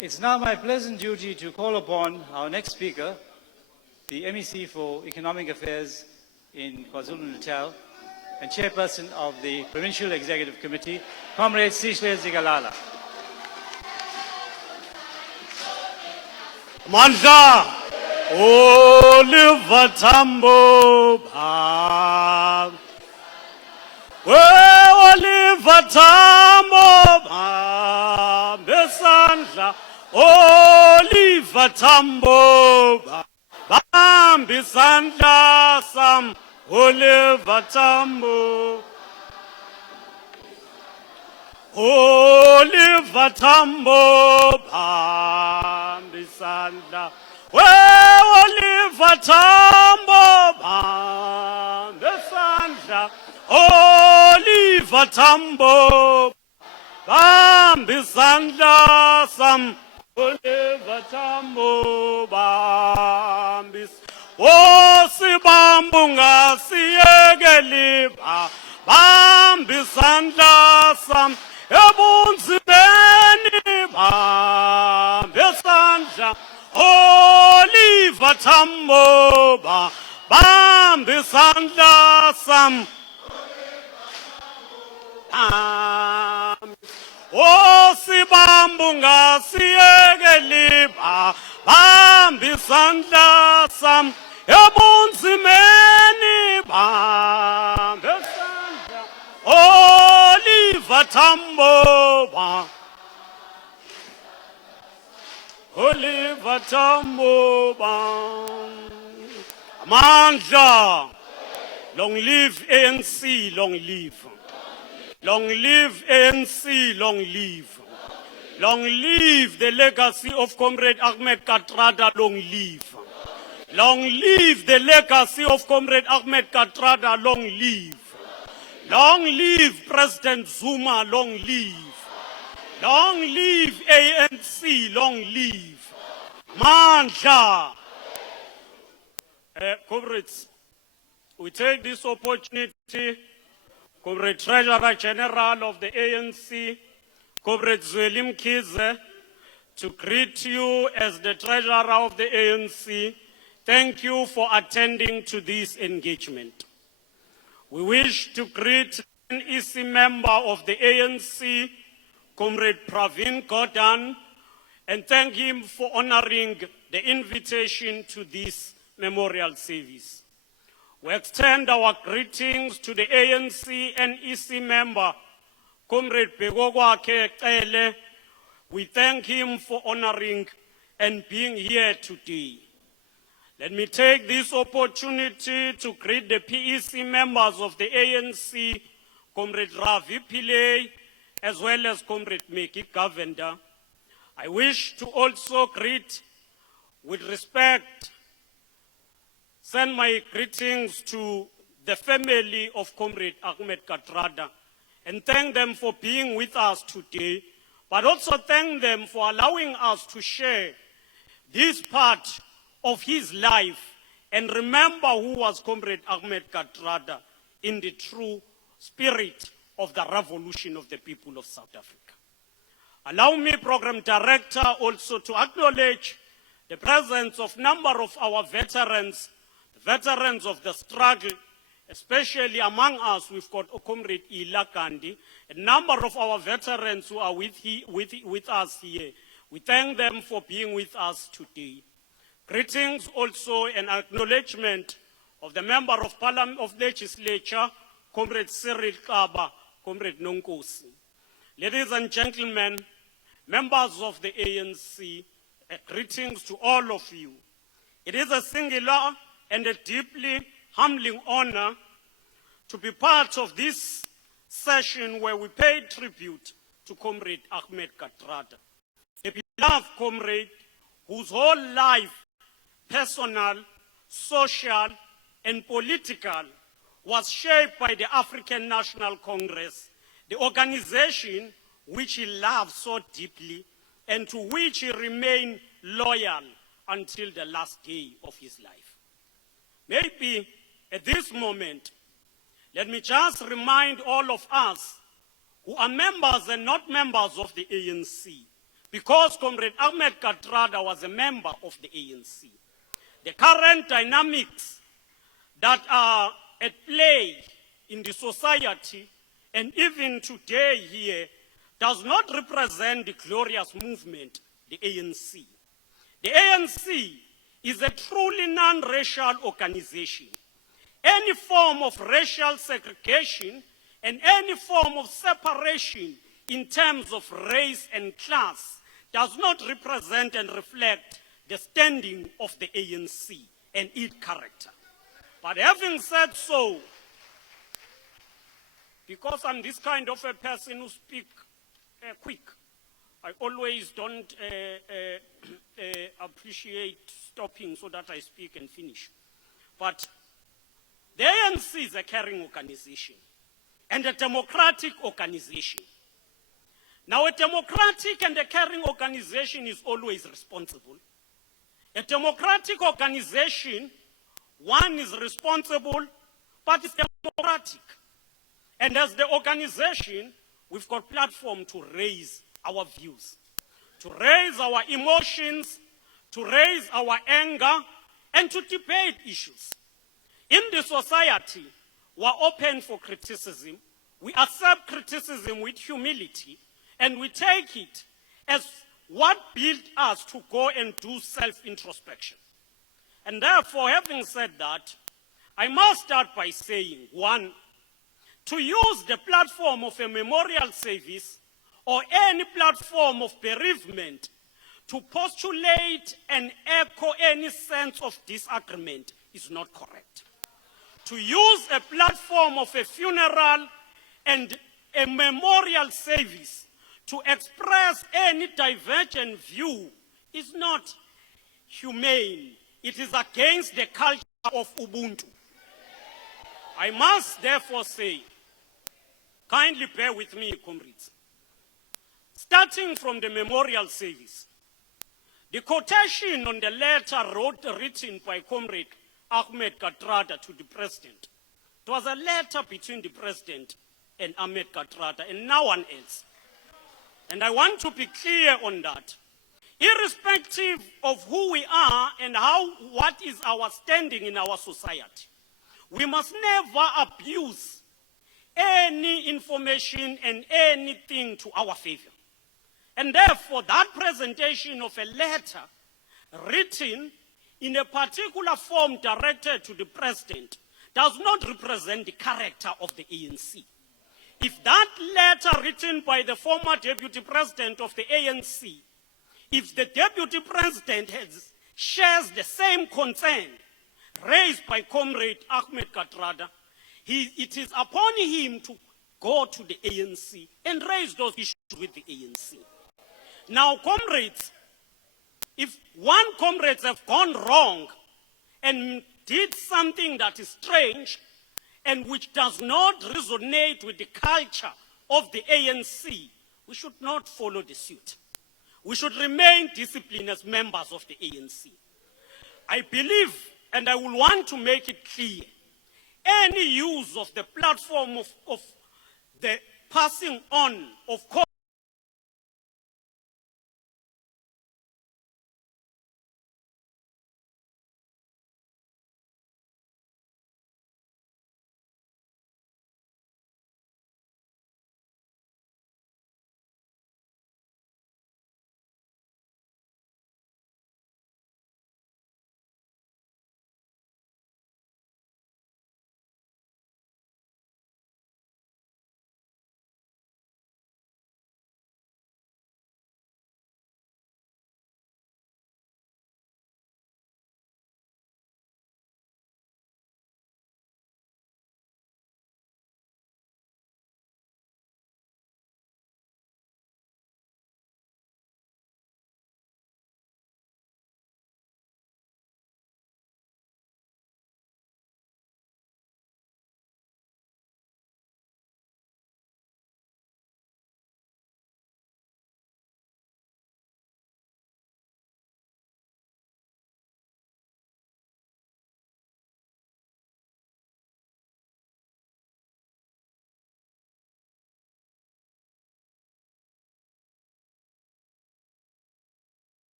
It's now my pleasant duty to call upon our next speaker, the MEC for Economic Affairs in KwaZulu-Natal and Chairperson of the Provincial Executive Committee, Comrade Sihle Zikalala. Mandla Oliver Tambo Oliver Tambo Besandla Oliver Tambo Bisandla Sam Oliver Tambo Oliver Tambo sandla. Oliver Tambo, bambe sandla. Oliver Tambo, bambe sandla sam. Oliver Tambo, bambe. Sibambu ngasiyekeli bambe sandla sam. Ebunzimeni bambe sandla. Oliver Tambo, bambe sandla sam. Sibambu ngasiyekeli bambe sandla sam. Ebunzimeni bambe sandla. Oliver Tambo, Oliver Tambo, Amandla. Long live ANC, long live. Long live ANC, long live. Long live the legacy of Comrade Ahmed Kathrada, long live. Long live the legacy of Comrade Ahmed Kathrada, long live. Long live President Zuma, long live. Long live ANC, long live. Mandla. Comrades, we take this opportunity, Comrade Treasurer General of the ANC, Comrade Zwelim Kize, to greet you as the Treasurer of the ANC. Thank you for attending to this engagement. We wish to greet an EC member of the ANC, Comrade Pravin Gordhan, and thank him for honoring the invitation to this memorial service. We extend our greetings to the ANC and EC member, Comrade Begogwake Cele. We thank him for honoring and being here today. Let me take this opportunity to greet the PEC members of the ANC, Comrade Ravi Pillay, as well as Comrade Meki Govender. I wish to also greet, with respect, send my greetings to the family of Comrade Ahmed Kathrada and thank them for being with us today, but also thank them for allowing us to share this part of his life and remember who was Comrade Ahmed Kathrada in the true spirit of the revolution of the people of South Africa. Allow me, Program Director, also to acknowledge the presence of a number of our veterans, the veterans of the struggle, especially among us. We've got Comrade Ila Kandi, a number of our veterans who are with us here. We thank them for being with us today. Greetings also and acknowledgement of the Member of Parliament of Legislature, Comrade Cyril Kaba, Comrade Nonkosi. Ladies and gentlemen, members of the ANC, greetings to all of you. It is a singular and a deeply humbling honor to be part of this session where we pay tribute to Comrade Ahmed Kathrada, a beloved comrade whose whole life, personal, social, and political, was shaped by the African National Congress, the organization which he loved so deeply and to which he remained loyal until the last day of his life. Maybe at this moment, let me just remind all of us who are members and not members of the ANC, because Comrade Ahmed Kathrada was a member of the ANC. The current dynamics that are at play in the society and even today here does not represent the glorious movement, the ANC. The ANC is a truly non-racial organization. Any form of racial segregation and any form of separation in terms of race and class does not represent and reflect the standing of the ANC and its character. But having said so, because I'm this kind of a person who speaks quick, I always don't appreciate stopping so that I speak and finish. But the ANC is a caring organization and a democratic organization. Now, a democratic and a caring organization is always responsible. A democratic organization, one is responsible, but it's democratic. And as the organization, we've got a platform to raise our views, to raise our emotions, to raise our anger, and to debate issues. In the society, we're open for criticism. We accept criticism with humility, and we take it as what built us to go and do self-introspection. And therefore, having said that, I must start by saying, one, to use the platform of a memorial service or any platform of bereavement to postulate and echo any sense of disagreement is not correct. To use a platform of a funeral and a memorial service to express any divergent view is not humane. It is against the culture of Ubuntu. I must therefore say, kindly bear with me, comrades. Starting from the memorial service, the quotation on the letter written by Comrade Ahmed Kathrada to the President, it was a letter between the President and Ahmed Kathrada and no one else. And I want to be clear on that. Irrespective of who we are and what is our standing in our society, we must never abuse any information and anything to our favor. And therefore, that presentation of a letter written in a particular form directed to the President does not represent the character of the ANC. If that letter written by the former Deputy President of the ANC, if the Deputy President shares the same concern raised by Comrade Ahmed Kathrada, it is upon him to go to the ANC and raise those issues with the ANC. Now, comrades, if one comrades have gone wrong and did something that is strange and which does not resonate with the culture of the ANC, we should not follow the suit. We should remain disciplined as members of the ANC. I believe, and I will want to make it clear, any use of the platform of the passing on of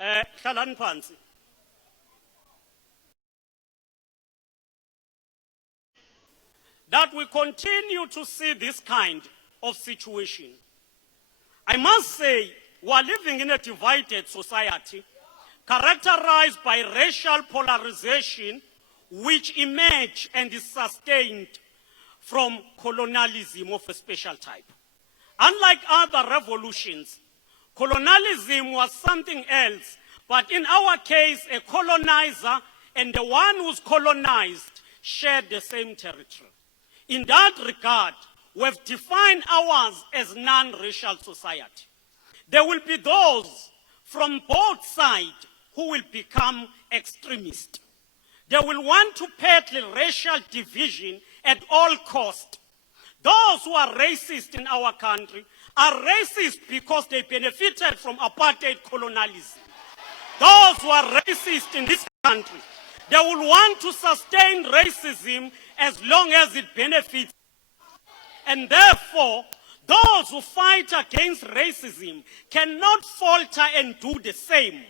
hlalani phansi. That we continue to see this kind of situation. I must say, we are living in a divided society characterized by racial polarization, which emerged and is sustained from colonialism of a special type. Unlike other revolutions, colonialism was something else, but in our case, a colonizer and the one who's colonized shared the same territory. In that regard, we've defined ours as non-racial society. There will be those from both sides who will become extremists. They will want to peddle racial division at all costs. Those who are racist in our country are racist because they benefited from apartheid colonialism. Those who are racist in this country, they will want to sustain racism as long as it benefits. And therefore, those who fight against racism cannot falter and do the same.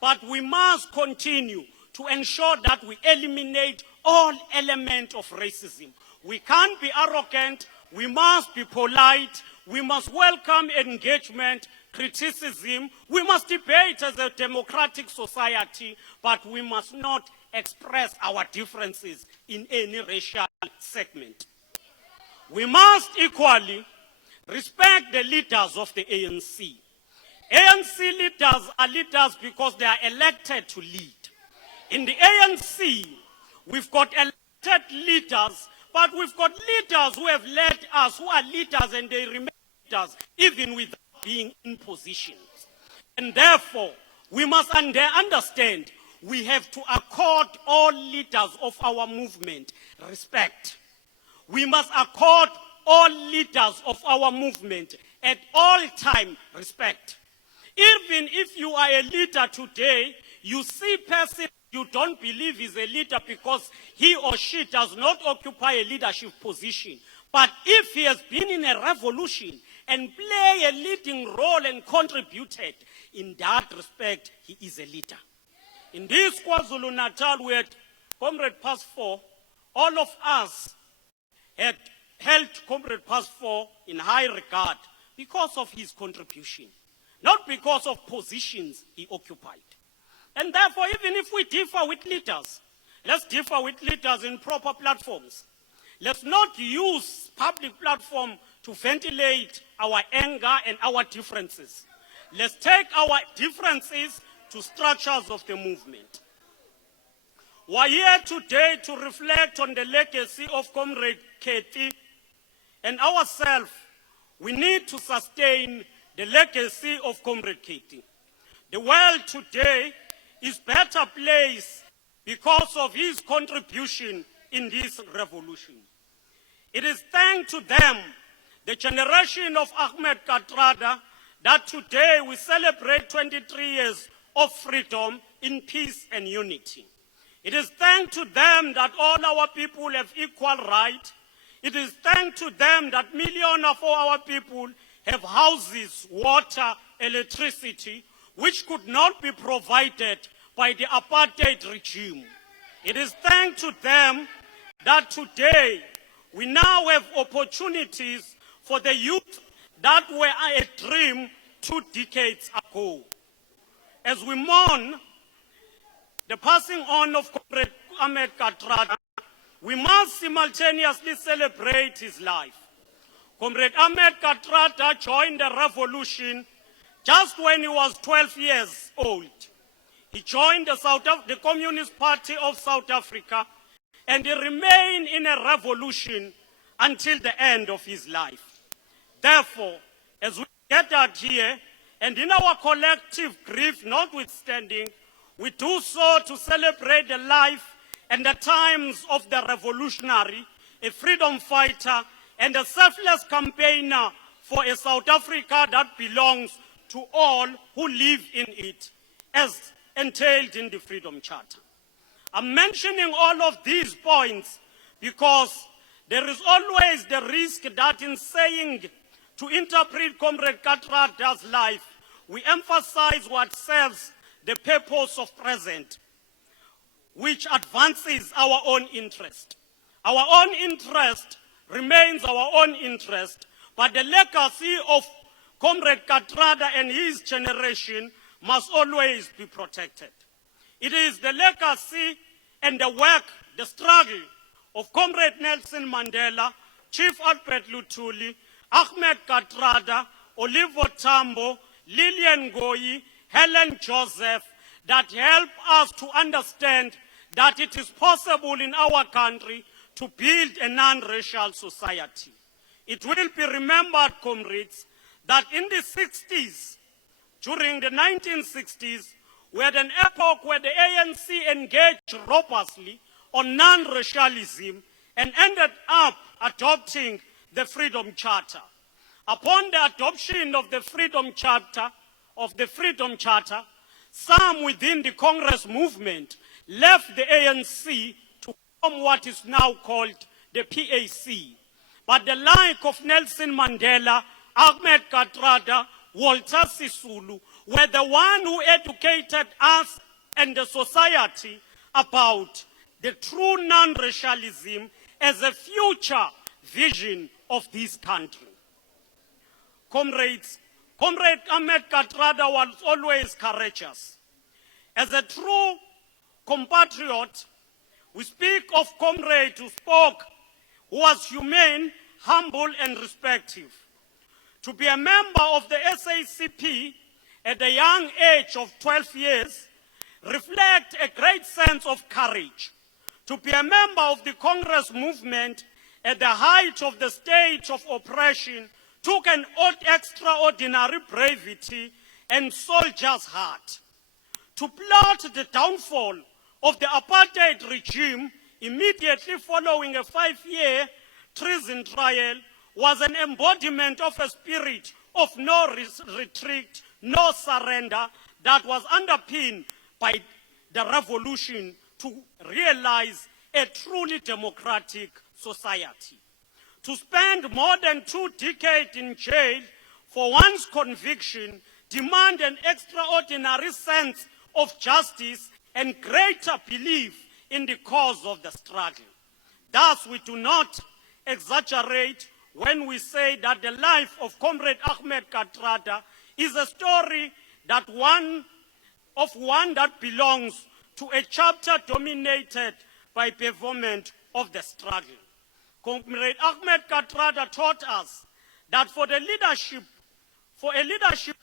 But we must continue to ensure that we eliminate all elements of racism. We can't be arrogant, we must be polite, we must welcome engagement, criticism, we must debate as a democratic society, but we must not express our differences in any racial segment. We must equally respect the leaders of the ANC. ANC leaders are leaders because they are elected to lead. In the ANC, we've got elected leaders, but we've got leaders who have led us, who are leaders and they remain leaders even without being in positions. And therefore, we must understand we have to accord all leaders of our movement respect. We must accord all leaders of our movement at all time respect. Even if you are a leader today, you see person you don't believe is a leader because he or she does not occupy a leadership position. But if he has been in a revolution and play a leading role and contributed, in that respect, he is a leader. In this KwaZulu-Natal, we had Comrade Past 4, all of us had held Comrade Past 4 in high regard because of his contribution, not because of positions he occupied. And therefore, even if we differ with leaders, let's differ with leaders in proper platforms. Let's not use public platform to ventilate our anger and our differences. Let's take our differences to structures of the movement. We are here today to reflect on the legacy of Comrade Kathy and ourselves. We need to sustain the legacy of Comrade Kathy. The world today is better placed because of his contribution in this revolution. It is thanks to them, the generation of Ahmed Kathrada, that today we celebrate 23 years of freedom in peace and unity. It is thanks to them that all our people have equal rights. It is thanks to them that millions of our people have houses, water, electricity, which could not be provided by the apartheid regime. It is thanks to them that today we now have opportunities for the youth that were a dream 2 decades ago. As we mourn the passing on of Comrade Ahmed Kathrada, we must simultaneously celebrate his life. Comrade Ahmed Kathrada joined the revolution just when he was 12 years old. He joined the Communist Party of South Africa, and he remained in a revolution until the end of his life. Therefore, as we gathered here, and in our collective grief notwithstanding, we do so to celebrate the life and the times of the revolutionary, a freedom fighter, and a selfless campaigner for a South Africa that belongs to all who live in it, as entailed in the Freedom Charter. I'm mentioning all of these points because there is always the risk that in saying to interpret Comrade Kathrada's life, we emphasize what serves the purpose of present, which advances our own interest. Our own interest remains our own interest, but the legacy of Comrade Kathrada and his generation must always be protected. It is the legacy and the work, the struggle of Comrade Nelson Mandela, Chief Albert Luthuli, Ahmed Kathrada, Oliver Tambo, Lillian Ngoyi, Helen Joseph, that help us to understand that it is possible in our country to build a non-racial society. It will be remembered, comrades, that in the 60s, during the 1960s, we had an epoch where the ANC engaged robustly on non-racialism and ended up adopting the Freedom Charter. Upon the adoption of the Freedom Charter, some within the Congress movement left the ANC to form what is now called the PAC. But the like of Nelson Mandela, Ahmed Kathrada, Walter Sisulu were the one who educated us and the society about the true non-racialism as a future vision of this country. Comrades, Comrade Ahmed Kathrada was always courageous. As a true compatriot, we speak of comrade who spoke, who was humane, humble, and respectful. To be a member of the SACP at the young age of 12 years reflects a great sense of courage. To be a member of the Congress movement at the height of the state of oppression took an extraordinary bravery and soldier's heart. To plot the downfall of the apartheid regime immediately following a 5-year treason trial was an embodiment of a spirit of no retreat, no surrender that was underpinned by the revolution to realize a truly democratic society. To spend more than 2 decades in jail for one's conviction demand an extraordinary sense of justice and greater belief in the cause of the struggle. Thus, we do not exaggerate when we say that the life of Comrade Ahmed Kathrada is a story that one that belongs to a chapter dominated by bereavement of the struggle. Comrade Ahmed Kathrada taught us that for a leadership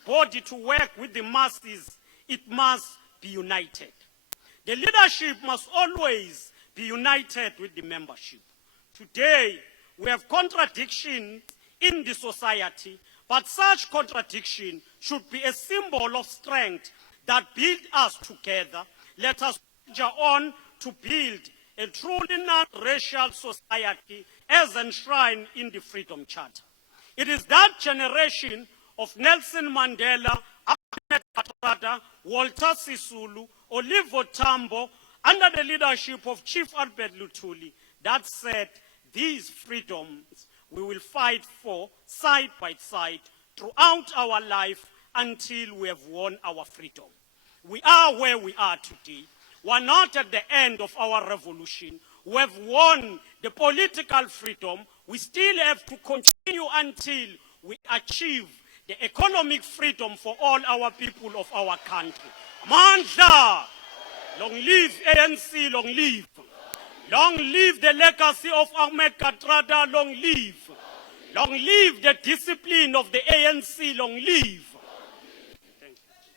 body to work with the masses, it must be united. The leadership must always be united with the membership. Today, we have contradictions in the society, but such contradiction should be a symbol of strength that builds us together. Let us go on to build a truly non-racial society as enshrined in the Freedom Charter. It is that generation of Nelson Mandela, Ahmed Kathrada, Walter Sisulu, Oliver Tambo, under the leadership of Chief Albert Luthuli, that said, these freedoms we will fight for side by side throughout our life until we have won our freedom. We are where we are today. We are not at the end of our revolution. We have won the political freedom. We still have to continue until we achieve the economic freedom for all our people of our country. Mandla! Long live ANC, long live. Long live the legacy of Ahmed Kathrada, long live. Long live the discipline of the ANC, long live. Thank you.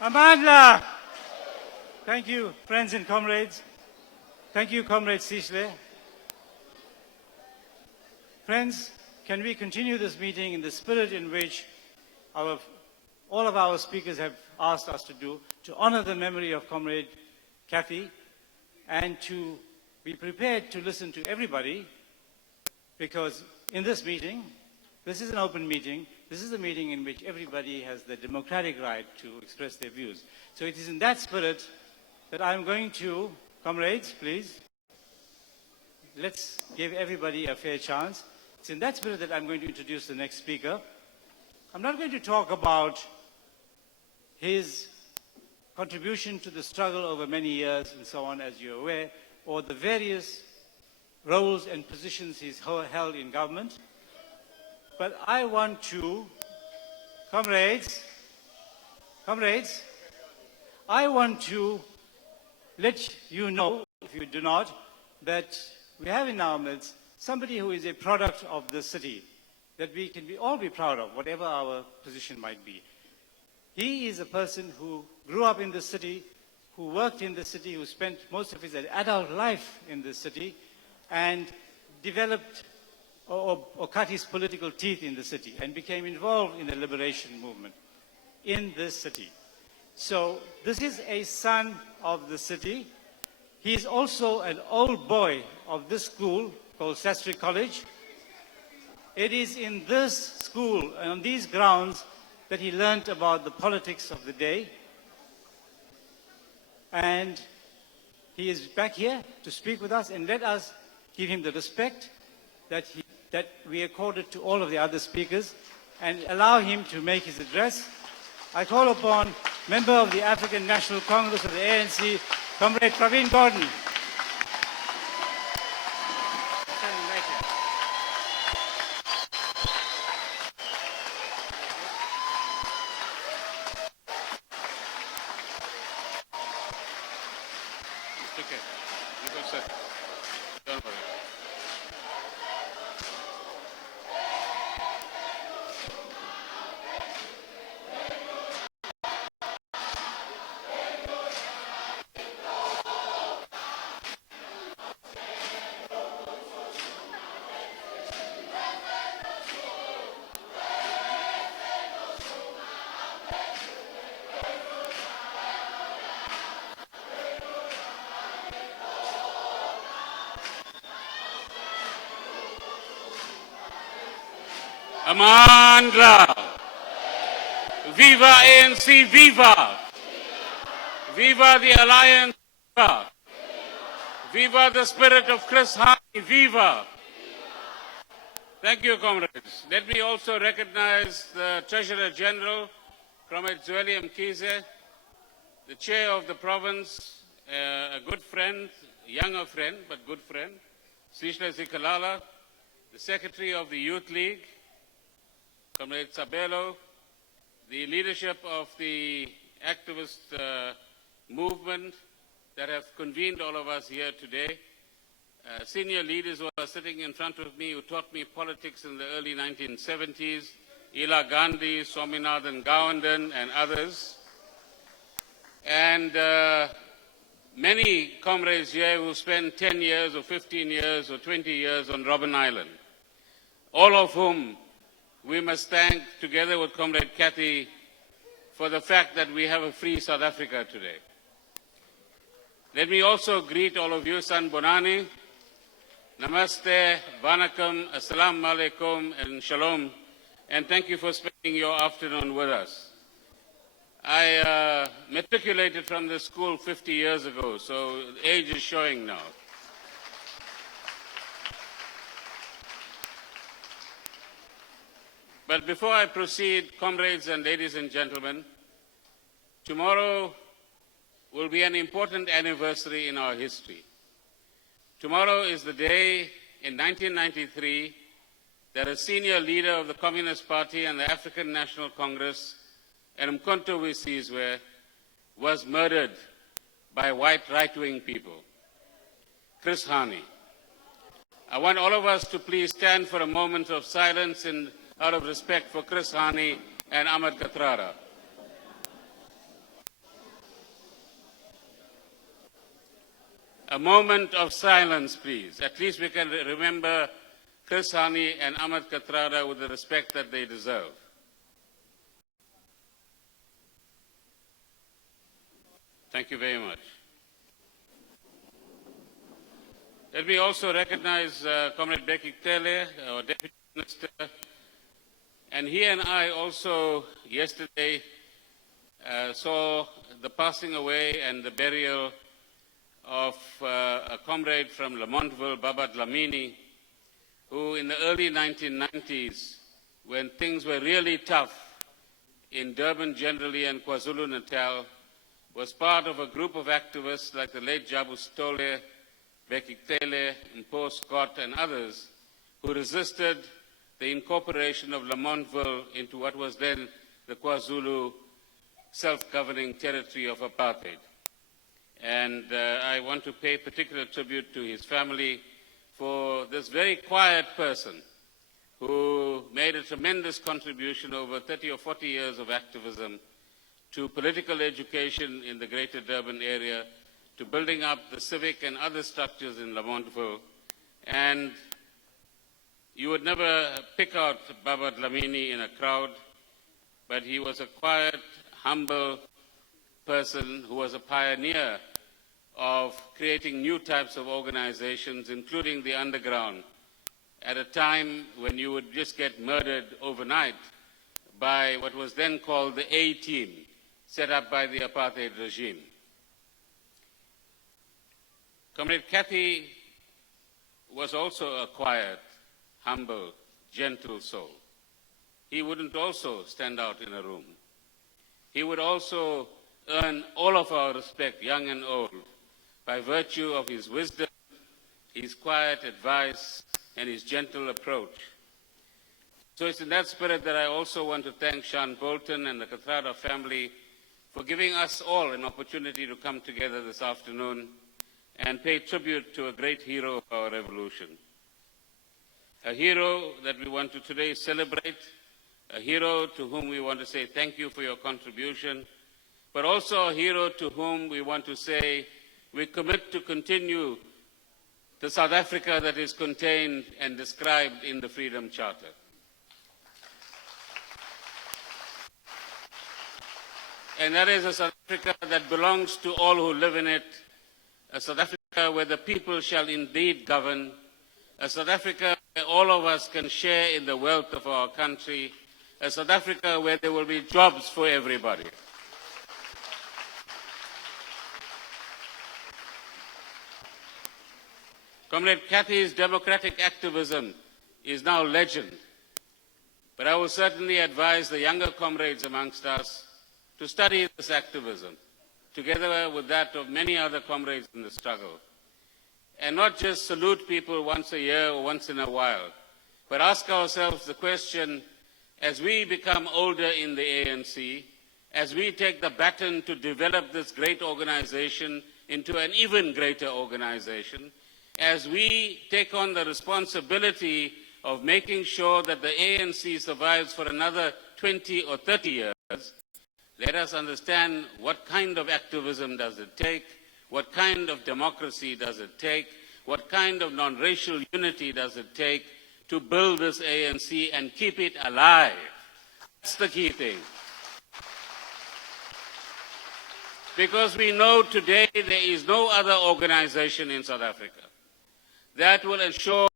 Amandla! Thank you, friends and comrades. Thank you, Comrade Sishle. Friends, can we continue this meeting in the spirit in which all of our speakers have asked us to do, to honor the memory of Comrade Kathy and to be prepared to listen to everybody, because in this meeting, this is an open meeting, this is a meeting in which everybody has the democratic right to express their views. So it is in that spirit that I'm going to, comrades, please, let's give everybody a fair chance. It's in that spirit that I'm going to introduce the next speaker. I'm not going to talk about his contribution to the struggle over many years and so on, as you're aware, or the various roles and positions he's held in government. But I want to, comrades, I want to let you know, if you do not, that we have in our midst somebody who is a product of the city, that we can all be proud of, whatever our position might be. He is a person who grew up in the city, who worked in the city, who spent most of his adult life in the city, and developed or cut his political teeth in the city, and became involved in the liberation movement in this city. So this is a son of the city. He is also an old boy of this school called Sastry College. It is in this school and on these grounds that he learned about the politics of the day. And he is back here to speak with us, and let us give him the respect that we accorded to all of the other speakers, and allow him to make his address. I call upon member of the African National Congress of the ANC, Comrade Praveen Gordhan. Amandla! Viva ANC, viva! Viva the Alliance, viva! Viva the spirit of Chris Hani, viva! Thank you, comrades. Let me also recognize the Treasurer General, Comrade Zweli Mkhize, the Chair of the Province, a good friend, younger friend, but good friend, Sishle Zikalala, the Secretary of the Youth League, Comrade Sabelo, the leadership of the activist movement that have convened all of us here today, senior leaders who are sitting in front of me who taught me politics in the early 1970s, Ila Gandhi, Swaminathan Gawandan, and others, and many comrades here who spent 10 years or 15 years or 20 years on Robben Island, all of whom we must thank, together with Comrade Kathy, for the fact that we have a free South Africa today. Let me also greet all of you, Sanbonani, Namaste, Vanakkam, Assalamu Alaikum, and Shalom, and thank you for spending your afternoon with us. I matriculated from this school 50 years ago, so age is showing now. But before I proceed, comrades and ladies and gentlemen, tomorrow will be an important anniversary in our history. Tomorrow is the day in 1993 that a senior leader of the Communist Party and the African National Congress, Mkhonto Wesizwe, was murdered by white right-wing people, Chris Hani. I want all of us to please stand for a moment of silence out of respect for Chris Hani and Ahmed Kathrada. A moment of silence, please. At least we can remember Chris Hani and Ahmed Kathrada with the respect that they deserve. Thank you very much. Let me also recognize Comrade Bheki Cele, our Deputy Minister, and he and I also yesterday saw the passing away and the burial of a comrade from Lamontville, Baba Dlamini, who in the early 1990s, when things were really tough in Durban generally and KwaZulu-Natal, was part of a group of activists like the late Jabu Stole, Bheki Cele, Mpo Scott, and others who resisted the incorporation of Lamontville into what was then the KwaZulu self-governing territory of apartheid. And I want to pay particular tribute to his family for this very quiet person who made a tremendous contribution over 30 or 40 years of activism to political education in the greater Durban area, to building up the civic and other structures in Lamontville. And you would never pick out Baba Dlamini in a crowd, but he was a quiet, humble person who was a pioneer of creating new types of organizations, including the underground, at a time when you would just get murdered overnight by what was then called the A-Team, set up by the apartheid regime. Comrade Kathy was also a quiet, humble, gentle soul. He wouldn't also stand out in a room. He would also earn all of our respect, young and old, by virtue of his wisdom, his quiet advice, and his gentle approach. So it's in that spirit that I also want to thank Sean Bolton and the Kathrada family for giving us all an opportunity to come together this afternoon and pay tribute to a great hero of our revolution. A hero that we want to today celebrate, a hero to whom we want to say thank you for your contribution, but also a hero to whom we want to say we commit to continue the South Africa that is contained and described in the Freedom Charter. And that is a South Africa that belongs to all who live in it, a South Africa where the people shall indeed govern, a South Africa where all of us can share in the wealth of our country, a South Africa where there will be jobs for everybody. Comrade Kathy's democratic activism is now legend, but I will certainly advise the younger comrades amongst us to study this activism, together with that of many other comrades in the struggle, and not just salute people once a year or once in a while, but ask ourselves the question, as we become older in the ANC, as we take the baton to develop this great organization into an even greater organization, as we take on the responsibility of making sure that the ANC survives for another 20 or 30 years, let us understand what kind of activism does it take, what kind of democracy does it take, what kind of non-racial unity does it take to build this ANC and keep it alive. That's the key thing. Because we know today there is no other organization in South Africa that will ensure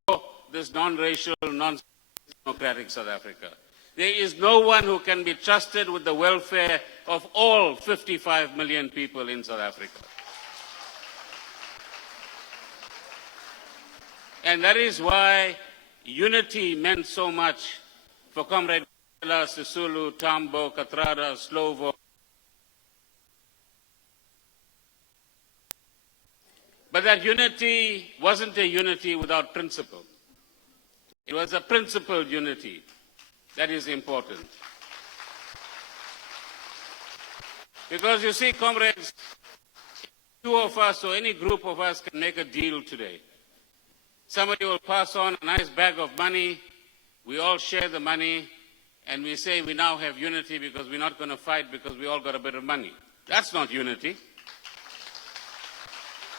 this non-racial, non-democratic South Africa. There is no one who can be trusted with the welfare of all 55 million people in South Africa. And that is why unity meant so much for Comrade Sisulu, Tambo, Kathrada, Slovo. But that unity wasn't a unity without principle. It was a principled unity. That is important. Because you see, comrades, two of us or any group of us can make a deal today. Somebody will pass on a nice bag of money, we all share the money, and we say we now have unity because we're not going to fight because we all got a bit of money. That's not unity.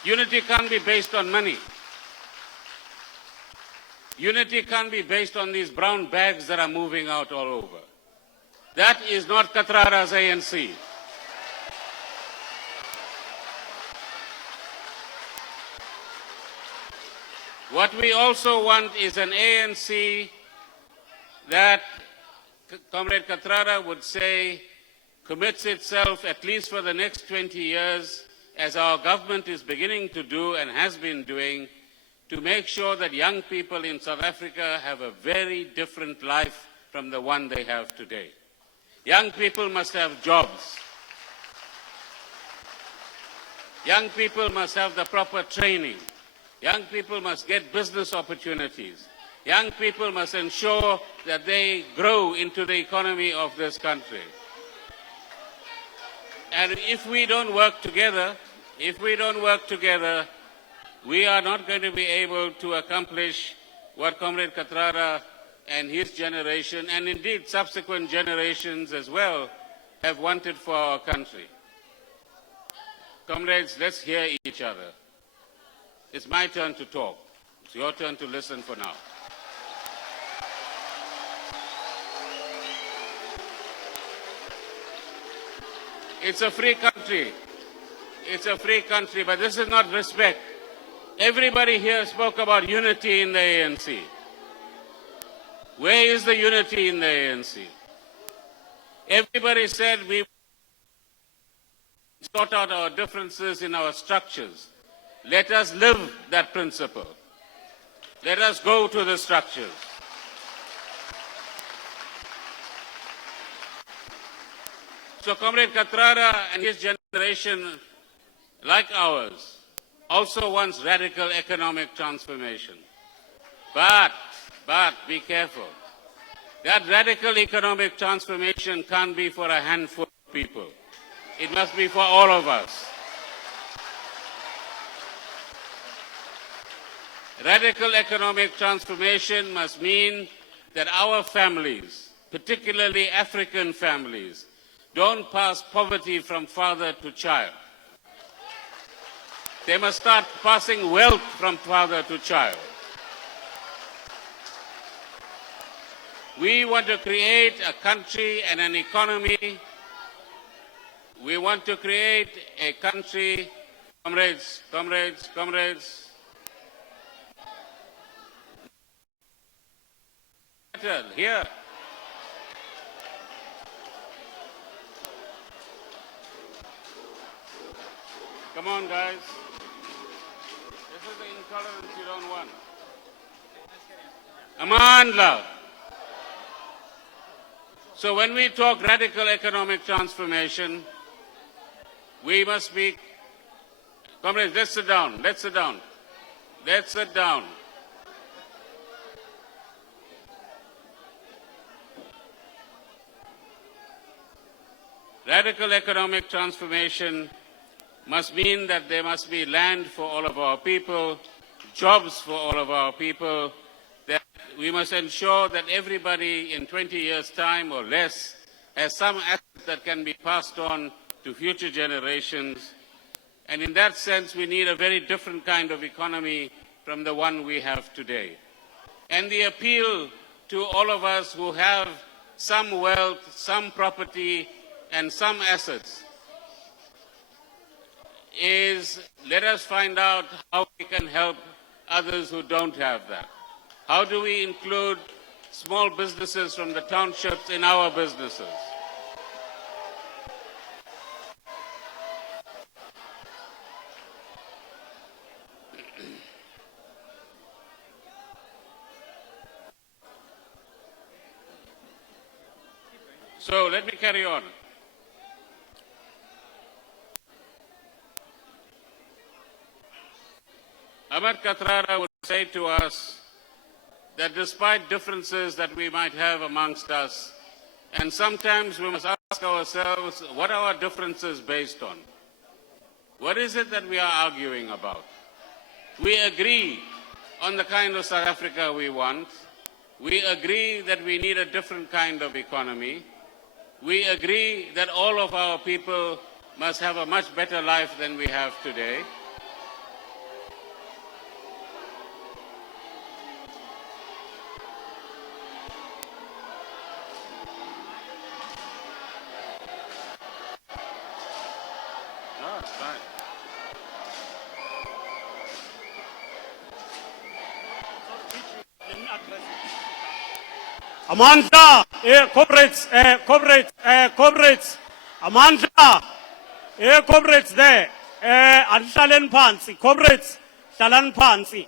Unity can't be based on money. Unity can't be based on these brown bags that are moving out all over. That is not Kathrada's ANC. What we also want is an ANC that, Comrade Kathrada would say, commits itself, at least for the next 20 years, as our government is beginning to do and has been doing, to make sure that young people in South Africa have a very different life from the one they have today. Young people must have jobs. Young people must have the proper training. Young people must get business opportunities. Young people must ensure that they grow into the economy of this country. And if we don't work together, we are not going to be able to accomplish what Comrade Kathrada and his generation, and indeed subsequent generations as well, have wanted for our country. Comrades, let's hear each other. It's my turn to talk. It's your turn to listen for now. It's a free country. It's a free country, but this is not respect. Everybody here spoke about unity in the ANC. Where is the unity in the ANC? Everybody said we sort out our differences in our structures. Let us live that principle. Let us go to the structures. So Comrade Kathrada and his generation, like ours, also wants radical economic transformation. But be careful. That radical economic transformation can't be for a handful of people. It must be for all of us. Radical economic transformation must mean that our families, particularly African families, don't pass poverty from father to child. They must start passing wealth from father to child. We want to create a country and an economy. We want to create a country, comrades. Here. Come on, guys. This is the intolerance you don't want. Amandla. So when we talk radical economic transformation, we must speak. Comrades, let's sit down. Let's sit down. Let's sit down. Radical economic transformation must mean that there must be land for all of our people, jobs for all of our people, that we must ensure that everybody in 20 years' time or less has some asset that can be passed on to future generations. And in that sense, we need a very different kind of economy from the one we have today. And the appeal to all of us who have some wealth, some property, and some assets is, let us find out how we can help others who don't have that. How do we include small businesses from the townships in our businesses? So let me carry on. Ahmed Kathrada would say to us that despite differences that we might have amongst us, and sometimes we must ask ourselves, what are our differences based on? What is it that we are arguing about? We agree on the kind of South Africa we want. We agree that we need a different kind of economy. We agree that all of our people must have a much better life than we have today. No, it's fine. Amandla, comrades, comrades, Amandla, comrades there, Anshalen Pansi, comrades, Shalan Pansi,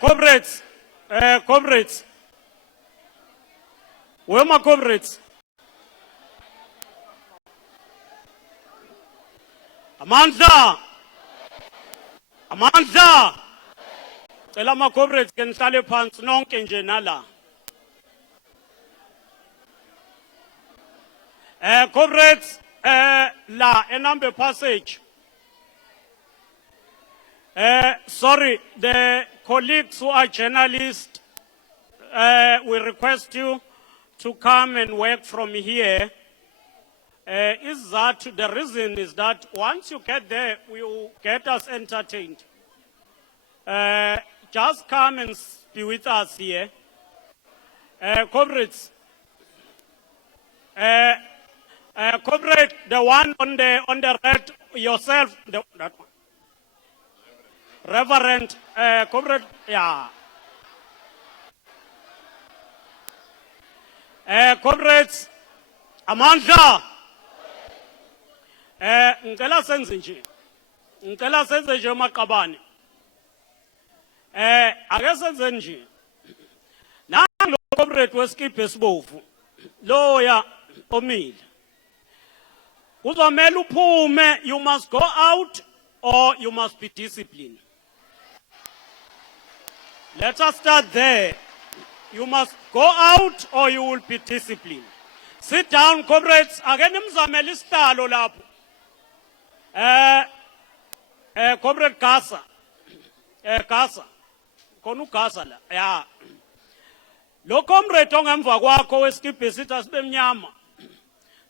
comrades, comrades, where are my comrades? Amandla, Amandla, cela ma comrades can shale pants nonke nje nala. Comrades, la enambe passage. Sorry, the colleagues who are journalists, we request you to come and work from here. Is that the reason is that once you get there, you get us entertained. Just come and be with us here. Comrades, comrade, the one on the red, yourself, that one. Reverend, comrade, yeah. Comrades, Amandla, ngicela senze nje maqabane. Ake senze nje. Nangu lo comrade weskipa esibovu. Loya omile. Uzomela uphume, you must go out or you must be disciplined. Let us start there. You must go out or you will be disciplined. Sit down, comrades. Again, nimzamela isihlalo lapho. Comrade Gasa. Gasa. Konu Gasa la. Yeah. Lo comrade ongemva kwakho weskipa esithi asibe mnyama.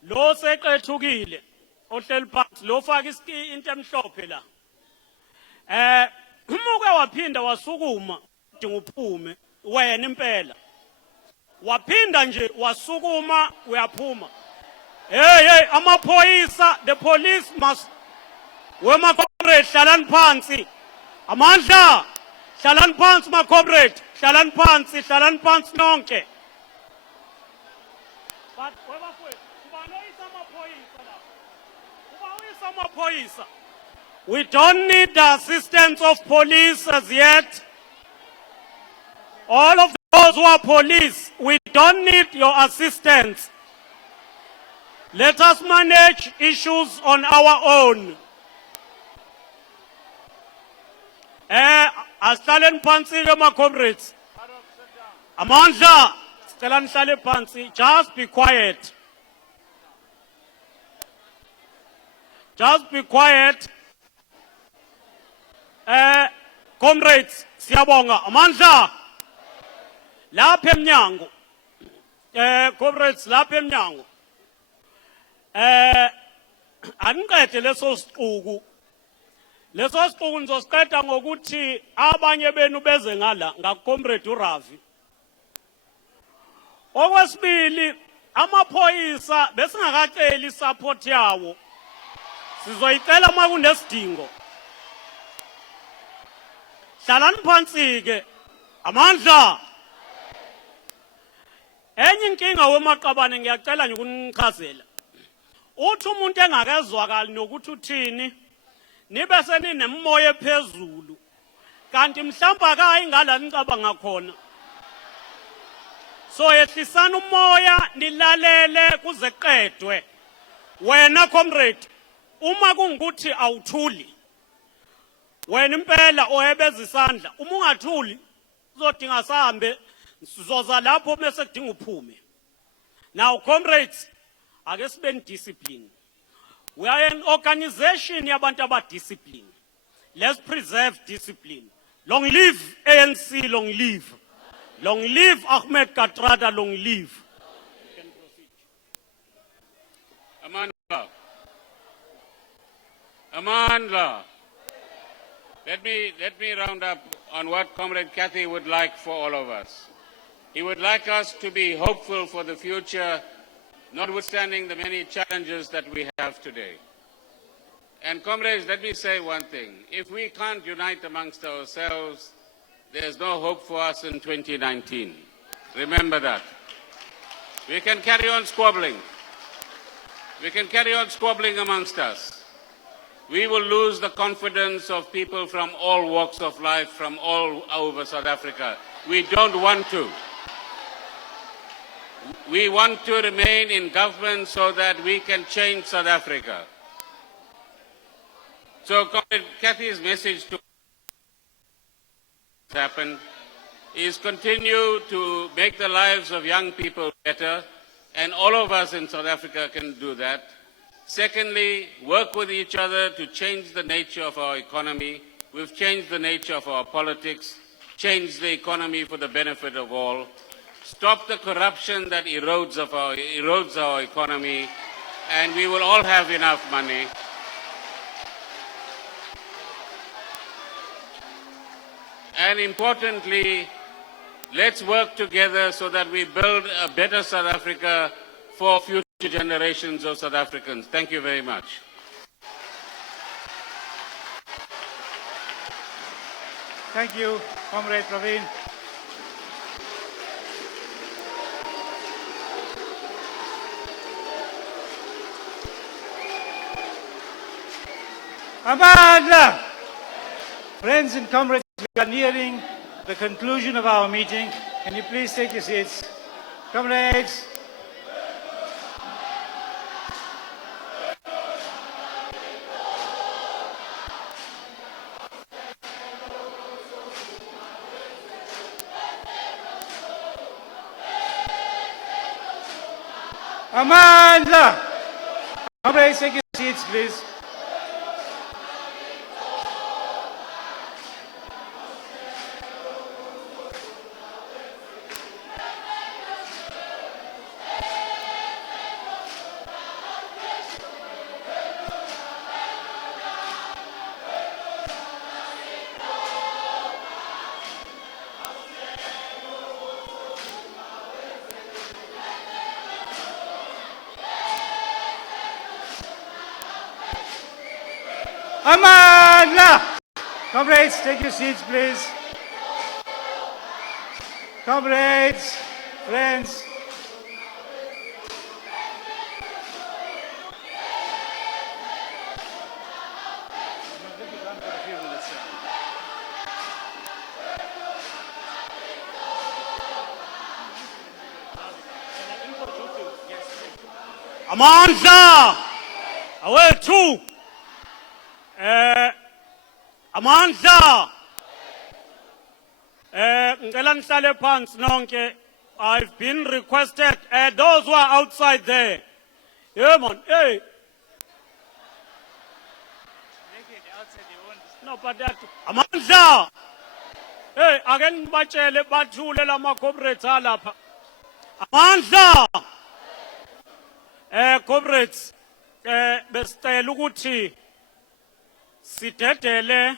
Lo seqethukile. Ohleli phansi. Lo faka into emhlophe la. Umuke waphinda wasukuma. Dinga uphume wena impela waphinda nje wasukuma uyaphuma. Hey amaphoyisa, the police must wema comrade hlalani phansi. Amandla hlalani phansi ma comrade, hlalani phansi nonke. But webafowethu kubaloyisa amaphoyisa. We don't need the assistance of police as yet. All of those who are police, we don't need your assistance. Let us manage issues on our own. Asihlale phansi ke ma comrades. Amandla, sicela nihlale phansi. Just be quiet. Just be quiet. Comrades, siyabonga. Amandla. Lapha emnyango. Comrades, lapha emnyango. Aniqede leso siquku. Leso siquku nizosiqeda ngokuthi abanye benu beze ngala ngakomrade uRavi. Okwesibili, amaphoyisa besingakaceli support yawo. Sizoyicela uma kunesidingo. Hlalani phansi ke. Amandla. Enye inkinga wemaqabane ngiyacela nje ukunichazela. Uthi umuntu engakezwakali nokuthi uthini, nibe seninemoya ephezulu. Kanti mhlamba kayi ngala nicabanga khona. So yehlisana umoya nilalele kuze qedwe. Wena comrade, uma kungukuthi awuthuli. Wena impela ohebeza isandla, uma ungathuli uzodinga sahambe sizoza lapho bese kudinga uphume. Now comrades, ake sibe discipline. We are an organization yabantu abadiscipline. Let's preserve discipline. Long live ANC, long live. Long live Ahmed Kathrada, long live. You can proceed. Amandla. Let me round up on what Comrade Kathy would like for all of us. He would like us to be hopeful for the future, notwithstanding the many challenges that we have today. And comrades, let me say one thing. If we can't unite amongst ourselves, there's no hope for us in 2019. Remember that. We can carry on squabbling. We can carry on squabbling amongst us. We will lose the confidence of people from all walks of life, from all over South Africa. We don't want to. We want to remain in government so that we can change South Africa. So, Kathy's message to what's happened is continue to make the lives of young people better, and all of us in South Africa can do that. Secondly, work with each other to change the nature of our economy. We've changed the nature of our politics, changed the economy for the benefit of all. Stop the corruption that erodes our economy, and we will all have enough money. And importantly, let's work together so that we build a better South Africa for future generations of South Africans. Thank you very much. Thank you, Comrade Praveen. Amandla! Friends and comrades, we are nearing the conclusion of our meeting. Can you please take your seats? Comrades. Amandla! Comrades, take your seats, please. Amandla! Comrades, take your seats, please. Comrades, friends. Amandla! Away two! Amandla! Ngicela nihlale phansi nonke. I've been requested, those who are outside there. Yeah, man, hey. No, but that, Amandla! Hey, again, batshele bathule lama corporates alapha. Amandla! Corporates, besicela ukuthi sidedele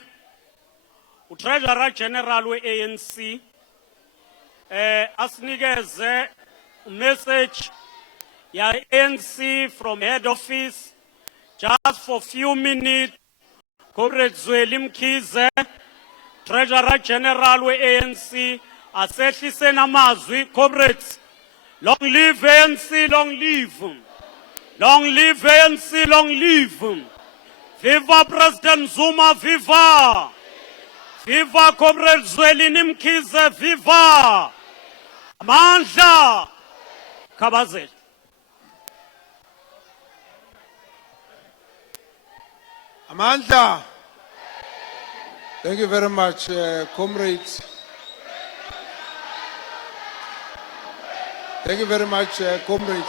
uTreasurer General we-ANC asinikeze message ya ANC from head office just for few minutes. Comrade Zweli Mkhize, Treasurer General we-ANC, asehlise namazwi. Comrades, long live ANC, long live. Long live ANC, long live. Viva President Zuma, viva! Viva Comrade Zweli Mkhize, viva! Amandla! Kabazela. Amandla! Thank you very much, comrades. Thank you very much, comrades.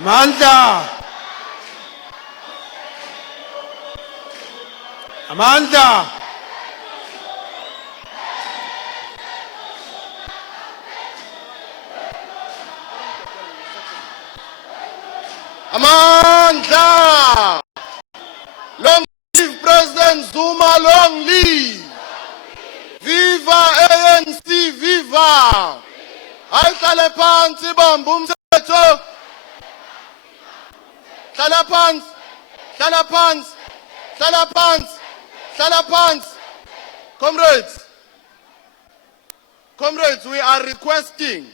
Amandla! Amandla! Amandla! Long live President Zuma, long live. Viva ANC, viva. Ayihlale phansi bamba umthetho. Hlala phansi. Hlala phansi. Hlala phansi. Hlala phansi. Comrades, we are requesting.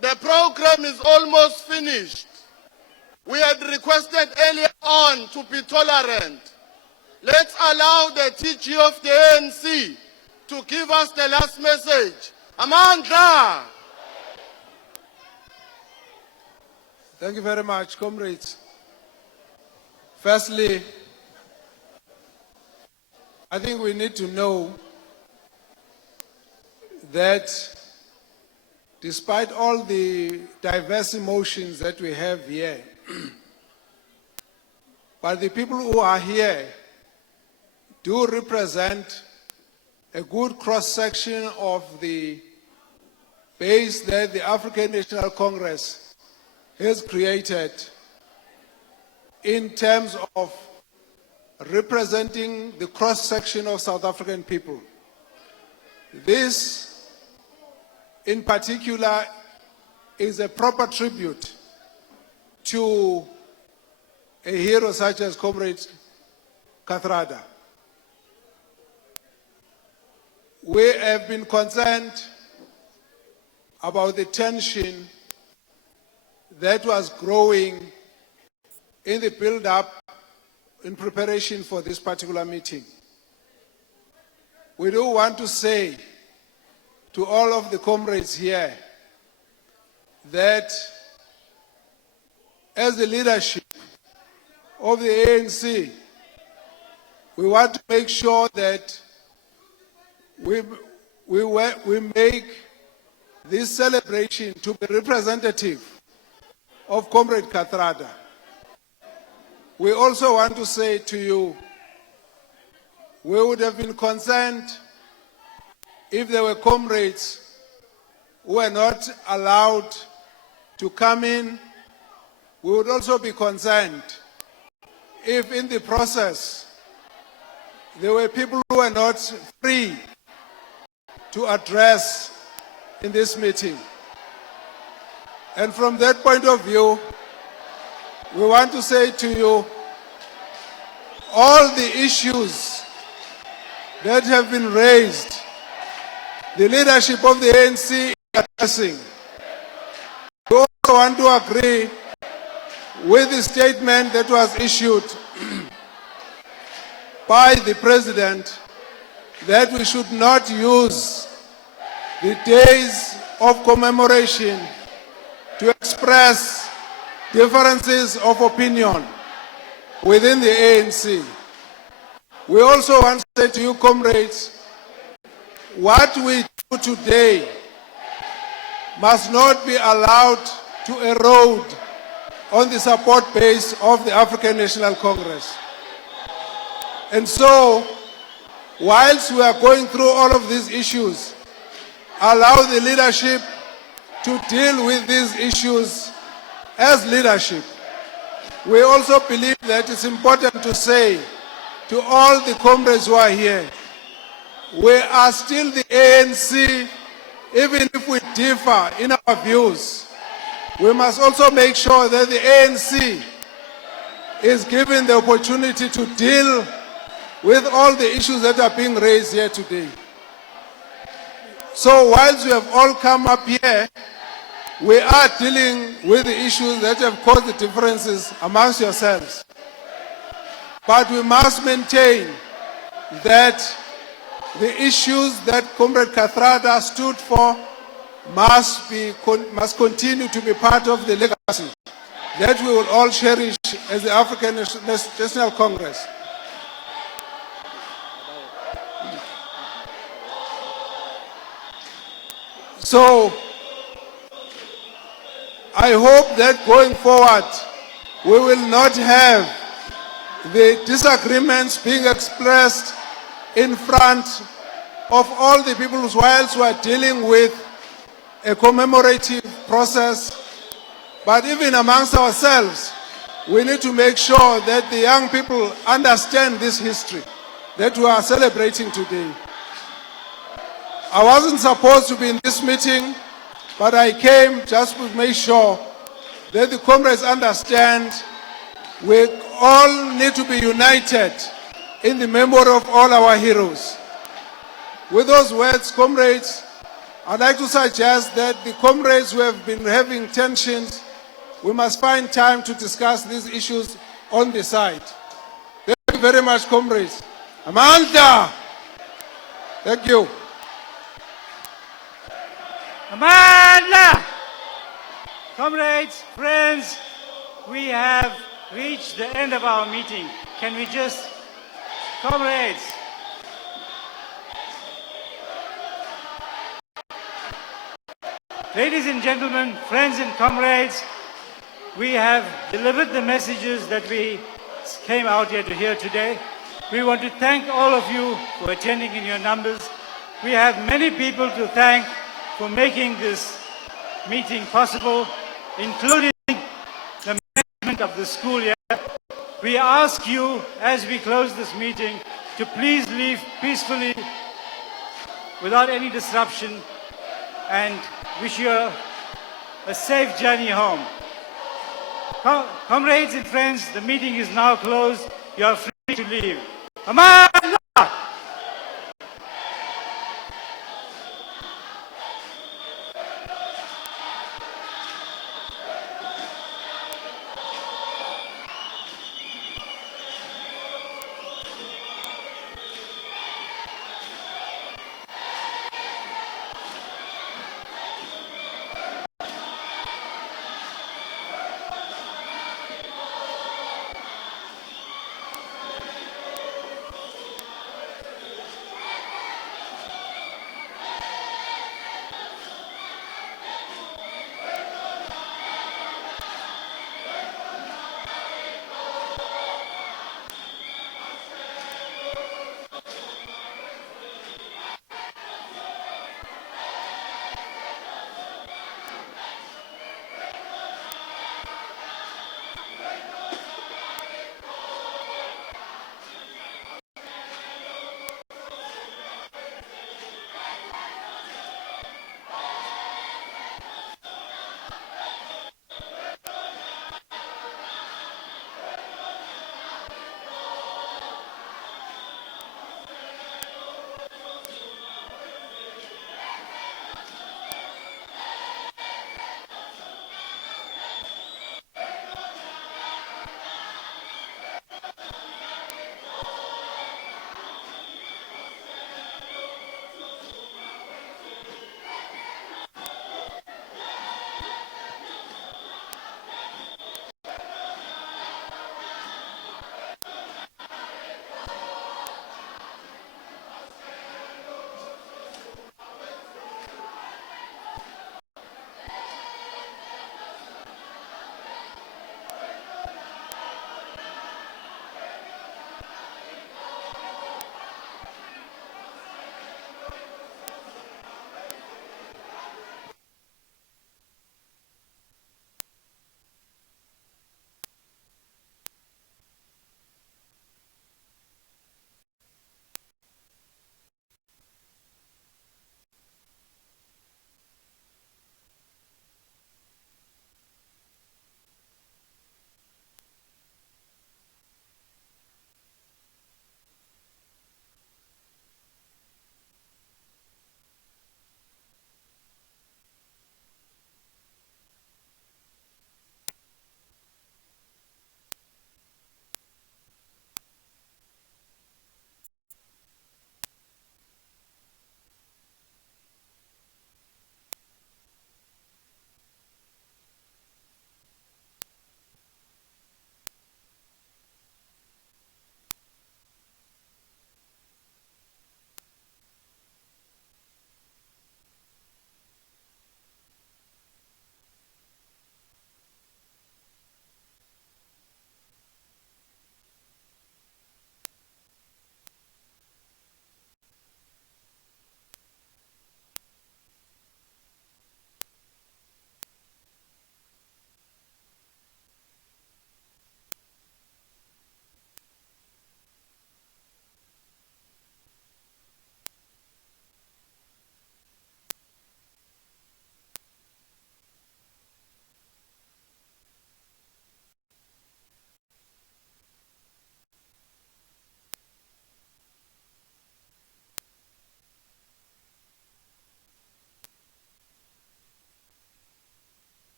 The program is almost finished. We had requested earlier on to be tolerant. Let's allow the TG of the ANC to give us the last message. Amandla! Thank you very much, comrades. Firstly, I think we need to know that despite all the diverse emotions that we have here, but the people who are here do represent a good cross-section of the base that the African National Congress has created in terms of representing the cross-section of South African people. This, in particular, is a proper tribute to a hero such as Comrade Kathrada. We have been concerned about the tension that was growing in the build-up in preparation for this particular meeting. We do want to say to all of the comrades here that as the leadership of the ANC, we want to make sure that we make this celebration to be representative of Comrade Kathrada. We also want to say to you, we would have been concerned if there were comrades who were not allowed to come in. We would also be concerned if in the process there were people who were not free to address in this meeting. And from that point of view, we want to say to you, all the issues that have been raised, the leadership of the ANC is addressing. We also want to agree with the statement that was issued by the President that we should not use the days of commemoration to express differences of opinion within the ANC. We also want to say to you, comrades, what we do today must not be allowed to erode on the support base of the African National Congress. And so, whilst we are going through all of these issues, allow the leadership to deal with these issues as leadership. We also believe that it's important to say to all the comrades who are here, we are still the ANC, even if we differ in our views. We must also make sure that the ANC is given the opportunity to deal with all the issues that are being raised here today. So whilst we have all come up here, we are dealing with the issues that have caused the differences amongst yourselves. But we must maintain that the issues that Comrade Kathrada stood for must continue to be part of the legacy that we will all cherish as the African National Congress. So, I hope that going forward, we will not have the disagreements being expressed in front of all the people whilst we are dealing with a commemorative process, but even amongst ourselves, we need to make sure that the young people understand this history that we are celebrating today. I wasn't supposed to be in this meeting, but I came just to make sure that the comrades understand we all need to be united in the memory of all our heroes. With those words, comrades, I'd like to suggest that the comrades who have been having tensions, we must find time to discuss these issues on the side. Thank you very much, comrades. Amanda! Thank you. Amanda! Comrades, friends, we have reached the end of our meeting. Can we just, comrades, ladies and gentlemen, friends and comrades, we have delivered the messages that we came out here to hear today. We want to thank all of you for attending in your numbers. We have many people to thank for making this meeting possible, including the management of the school here. We ask you, as we close this meeting, to please leave peacefully without any disruption, and wish you a safe journey home. Comrades and friends, the meeting is now closed. You are free to leave. Amanda!